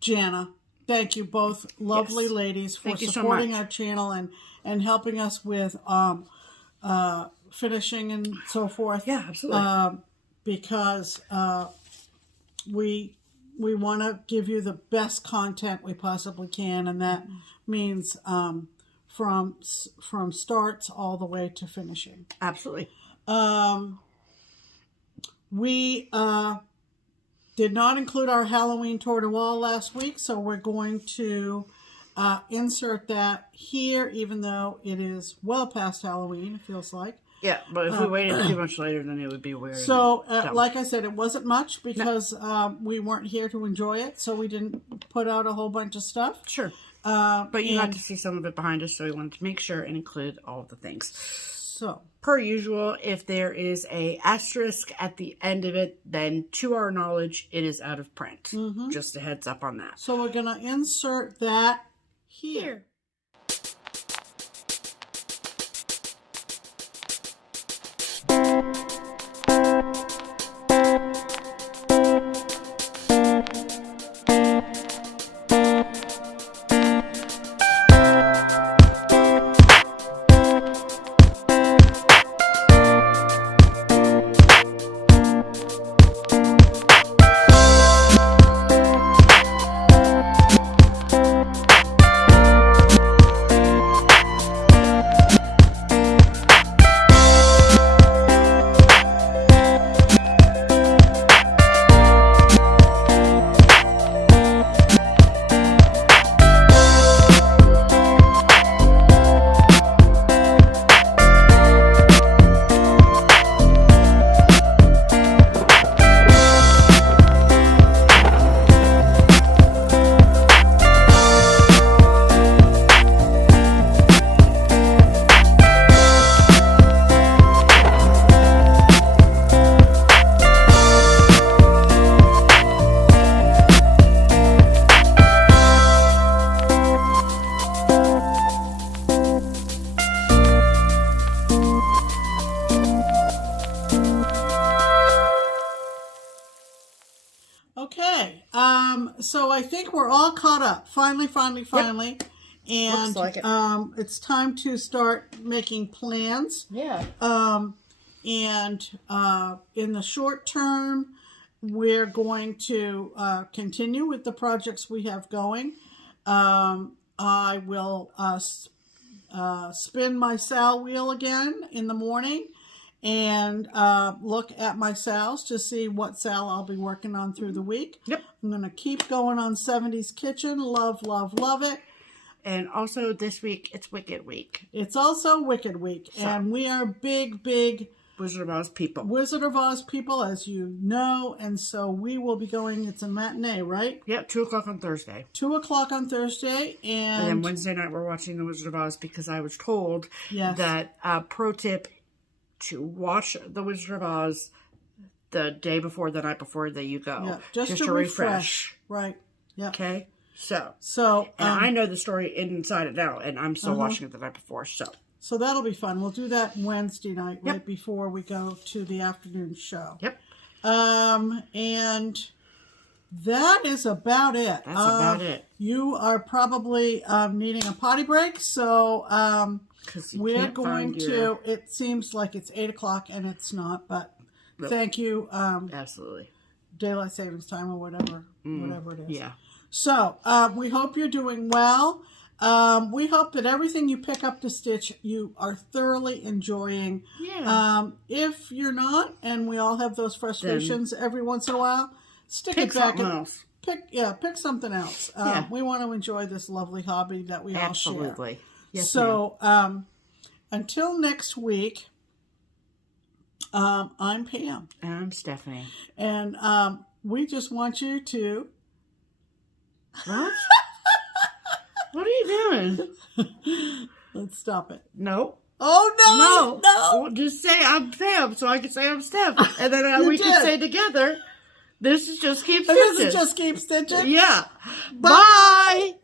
Jana. Thank you both, lovely ladies, for supporting our channel and helping us with finishing and so forth. Yeah, absolutely. Because we want to give you the best content we possibly can, and that means from starts all the way to finishing. Absolutely. We did not include our Halloween tour de wall last week, so we're going to insert that here, even though it is well past Halloween, it feels like. Yeah, but if we waited too much later, then it would be weird. So, like I said, it wasn't much because we weren't here to enjoy it, so we didn't put out a whole bunch of stuff. Sure. But you got to see some of it behind us, so we wanted to make sure and include all of the things. So, per usual, if there is a asterisk at the end of it, then to our knowledge, it is out of print. Just a heads up on that. So we're going to insert that here. Okay, so I think we're all caught up. Finally. And Looks like it. It's time to start making plans. Yeah. And in the short term, we're going to continue with the projects we have going. I will spin my sal wheel again in the morning and look at my sals to see what sal I'll be working on through the week. Yep. I'm going to keep going on 70s Kitchen. Love it. And also this week, it's Wicked Week. It's also Wicked Week. So. And we are big Wizard of Oz people. Wizard of Oz people, as you know. And so we will be going, it's a matinee, right? Yep, 2 o'clock on Thursday. 2 o'clock on Thursday. And then Wednesday night, we're watching The Wizard of Oz because I was told that pro tip to watch The Wizard of Oz the day before, the night before that you go. Yeah, just to refresh. Right. Yeah. Okay. So and I know the story inside and out, and I'm still watching it the night before. So that'll be fun. We'll do that Wednesday night, right before we go to the afternoon show. Yep. And that is about it. That's about it. You are probably needing a potty break, so 'Cause you we're can't going find your- to. It seems like it's 8 o'clock, and it's not. But thank you, Absolutely. daylight savings time or whatever it is. Yeah. So we hope you're doing well. We hope that everything you pick up to stitch, you are thoroughly enjoying. Yeah. If you're not, and we all have those frustrations every once in a while, stick Pick it back. something else. Pick something else. Yeah. We want to enjoy this lovely hobby that we all share. Absolutely. Yes, So until next week, I'm Pam. and I'm Stephanie. And we just want you to... What? What are you doing? Let's stop it. No. Oh, no! Well, just say I'm Pam so I can say I'm Steph. And then we can say together, this is Just Keep Stitching. This is Just Keep Stitching. Yeah. Bye. Bye.